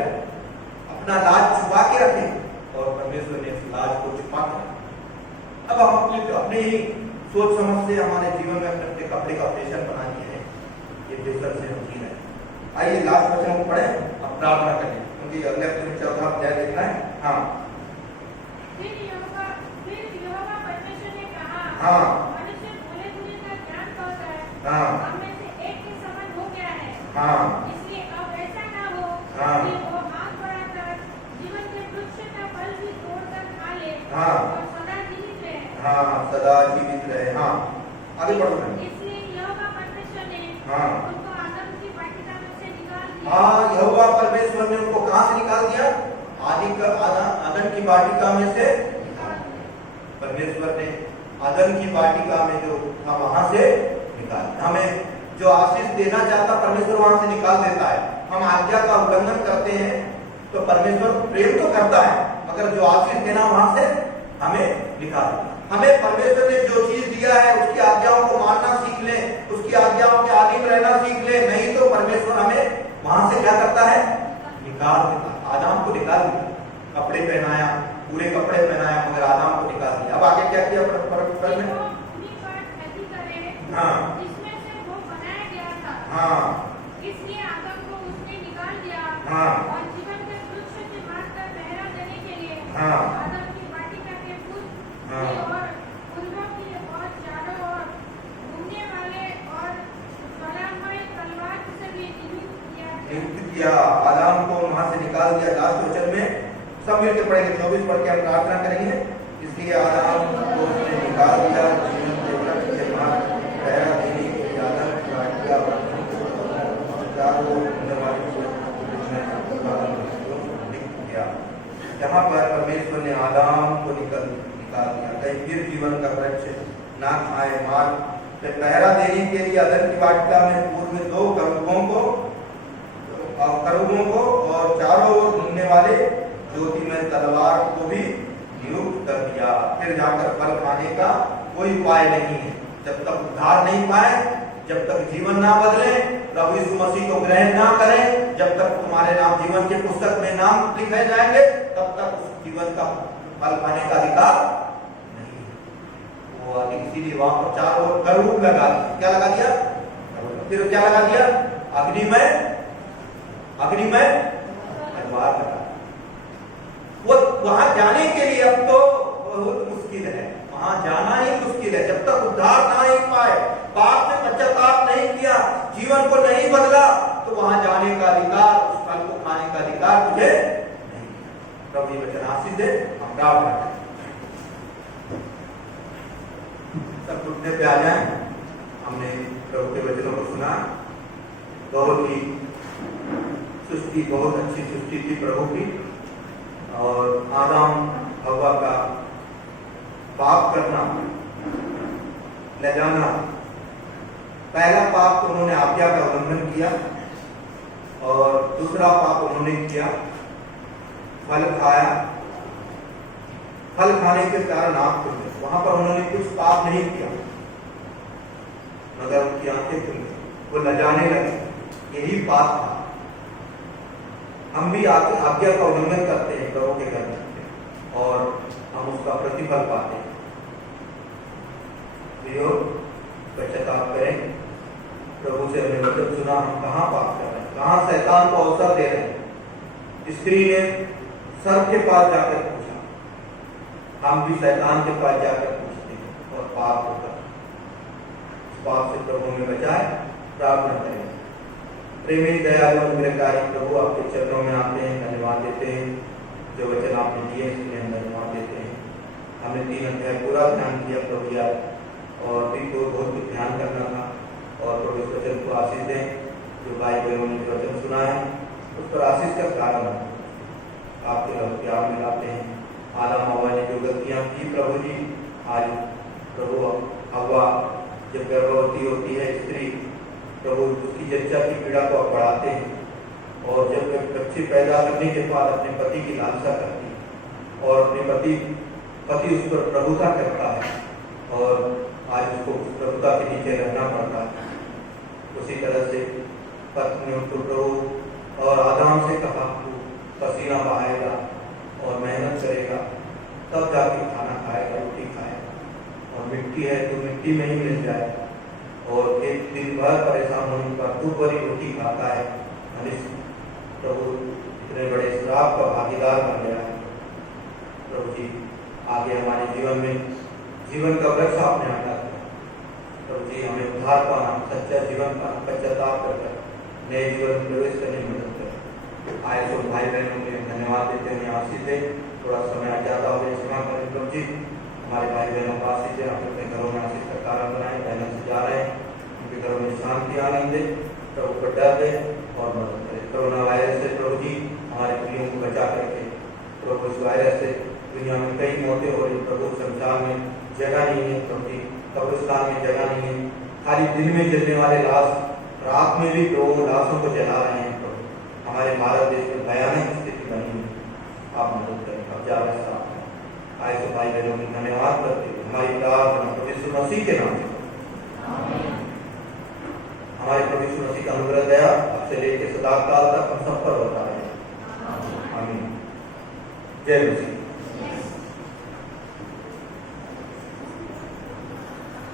अपना लाज छुपा के रखें। और परमेश्वर ने इस लाज को छुपा के रखा। अब हम अपने ही सोच समझ से हमारे जीवन में अपने कपड़े का फैशन बना दिए हैं। ये फैशन से हम जी रहे हैं। आइए लास्ट वचन को पढ़ें, अब प्रार्थना करें, क्योंकि अगले हफ्ते में 14 अध्याय देखना है। हाँ फिर यहोवा परमेश्वर ने कहा, हाँ मनुष्य भोले बुरे का ज्ञान पाता है, हाँ हम में से एक के समान हो गया है। हाँ इसलिए अब ऐसा ना हो हाँ। कि वो हाथ बढ़ाकर जीवन के वृक्ष का फल भी तोड़कर खा ले हाँ। और सदा जीवित रहे। हाँ सदा जीवित रहे। हाँ आगे बढ़ो मैम। इसलिए यहोवा परमेश्वर ने हाँ उनको आदम की वाटिका में से निकाल दिया। हाँ यहोवा परमेश्वर ने उनको कहाँ से निकाल दिया? आदम की वाटिका में से परमेश्वर ने आदम की वाटिका में जो था वहां से निकाल। हमें जो आशीष देना चाहता परमेश्वर वहां से निकाल देता है। हम आज्ञा का उल्लंघन करते हैं तो परमेश्वर प्रेम तो करता है, मगर जो आशीष देना वहां से हमें निकाल देता है। हमें परमेश्वर ने जो चीज दिया है उसकी आज्ञाओं को मानना सीख ले, उसकी आज्ञाओं के अधीन रहना सीख ले, नहीं तो परमेश्वर हमें वहां से क्या करता है? निकाल देता है। आदम को निकाल दिया, कपड़े पहनाया, पूरे कपड़े पहनाया, मगर आदम को निकाल दिया। अब आगे क्या किया? हाँ जिसमें से वो बनाया गया था, हाँ इसलिए आदम को उसने निकाल दिया। हाँ और जीवन के वृक्ष से मारकर पहरा देने के लिए हाँ आदम की वाटिका के फूल हाँ और फूलों की और चारों ओर घूमने वाले और ज्वालामय तलवार से भी नियुक्त किया। आदम को वहां से निकाल दिया। लास्ट वचन में सब मिलकर पढ़ेंगे, 24 पढ़ के हम प्रार्थना करेंगे। इसलिए आदम को उसने निकाल दिया, जीवन के वृक्ष से बाहर पहरा देने के लिए आदम की वाटिका और चारों ओर घूमने वाले किया। यहाँ पर परमेश्वर ने आदम को निकाल दिया, कहीं फिर जीवन का वृक्ष ना खाए। मार पहरा देने के लिए आदम की वाटिका में पूर्व में 2 करूबों को और चारों ओर घूमने वाले ज्योतिमय तलवार को भी नियुक्त कर दिया। फिर जाकर फल खाने का कोई उपाय नहीं है। जब तक उद्धार नहीं पाए, जब तक जीवन ना बदले, प्रभु यीशु मसीह को ग्रहण ना करें, जब तक तुम्हारे नाम जीवन के पुस्तक में नाम लिखे जाएंगे, तब तक उस जीवन का फल खाने का अधिकार नहीं है। वो इसीलिए वहां पर चारों ओर करूब लगा दिया। क्या लगा दिया? फिर क्या लगा दिया? अग्निमय तलवार लगा। वो वहां जाने के लिए अब तो बहुत मुश्किल है, वहां जाना ही मुश्किल है। जब तक उद्धार ना ही पाए, पाप से पश्चाताप नहीं किया, जीवन को नहीं बदला, तो वहां जाने का अधिकार, उस फल को खाने का अधिकार तुझे नहीं। प्रभु ये वचन आशीष दे। हम प्रार्थना करें, सब घुटने पे आ जाए। हमने प्रभु के वचनों को सुना, बहुत ही सृष्टि, बहुत अच्छी सृष्टि थी प्रभु की। और आदम हव्वा का पाप करना, ले जाना, पहला पाप तो उन्होंने आज्ञा का उल्लंघन किया, और दूसरा पाप उन्होंने किया, फल खाया। फल खाने के कारण आंख खुल गई। वहां पर उन्होंने कुछ पाप नहीं किया, मगर उनकी आंखें खुल गई, वो न जाने लगे। यही बात था। हम भी आज्ञा का उल्लंघन करते हैं प्रभु के घर में, और हम उसका प्रतिफल पाते हैं। पश्चाताप करें, प्रभु से हमने वचन सुना, हम कहाँ पाप कर रहे हैं, कहाँ शैतान को अवसर दे रहे हैं। स्त्री ने सर्प के पास जाकर पूछा, हम भी शैतान के पास जाकर पूछते हैं और पाप होता है। इस पाप से प्रभु हमें बचाए। प्रार्थना करें। प्रेमी दयालु अनुग्रहकारी प्रभु, आपके चरणों में आते हैं, धन्यवाद देते हैं जो वचन आपने दिए, इसलिए हम धन्यवाद देते हैं। हमने 3 अध्याय पूरा ध्यान किया प्रभु यार, और भी तो बहुत कुछ ध्यान करना था। और प्रभु इस वचन को आशीष दें, जो भाई बहनों ने जो वचन सुना है उस पर आशीष का कारण आपके लव प्यार में लाते हैं। आदम हव्वा ने जो गलतियाँ की प्रभु जी, आज प्रभु हव्वा जब गर्भवती होती है स्त्री, प्रभु उसकी जच्चा की पीड़ा को आप बढ़ाते हैं, और जब बच्चे पैदा करने के बाद अपने पति की लालसा करती है, और अपने पति उस पर प्रभुता करता है, और आज उसको उस प्रभुता के नीचे रहना पड़ता है। उसी तरह से पत्नी ने उनको प्रभु और आदम से कहा, तू पसीना बहाएगा और मेहनत करेगा, तब जाके खाना खाएगा, रोटी खाएगा, और मिट्टी है तो मिट्टी में ही मिल जाएगा। और एक दिन भर परेशान होने पर खूब बड़ी रोटी खाता है। प्रभु इतने बड़े श्राप का भागीदार बन गया है। प्रभु जी आगे हमारे जीवन में जीवन का वृक्ष आपने हटा दिया। प्रभु जी हमें उद्धार पाना, सच्चा जीवन पाना, पश्चाताप कर नए जीवन में प्रवेश करने में मदद कर। आए सो भाई बहनों के धन्यवाद देते हुए आशीष दे। थोड़ा समय ज्यादा हो गया, क्षमा करें प्रभु जी। हमारे भाई बहनों को आशीष दे, अपने घरों में आशीष का कारण बनाए। बहनों से जा रहे हैं, उनके घरों में शांति आनंद दे, प्रभु को डर दे और मदद करे। कोरोना वायरस से प्रभु जी हमारे प्रियों को बचा कर रखे। प्रभु इस वायरस से दुनिया में कई मौतें हो रही, प्रभु संसार में जगह नहीं है प्रभु जी, कब्रिस्तान में जगह नहीं है। खाली दिन में जलने वाले लाश, रात में भी लोग लाशों को जला रहे हैं प्रभु। हमारे भारत देश में भयानक स्थिति बनी हुई, आप मदद करें। अब जा रहे साथ आए तो भाई बहनों की धन्यवाद करते हुए हमारी प्रार्थना प्रभु यीशु मसीह के नाम से। हमारे प्रभु यीशु मसीह का अनुग्रह दया अब से लेकर सदा काल तक हम सब पर होता है। आमीन। जय मसीह।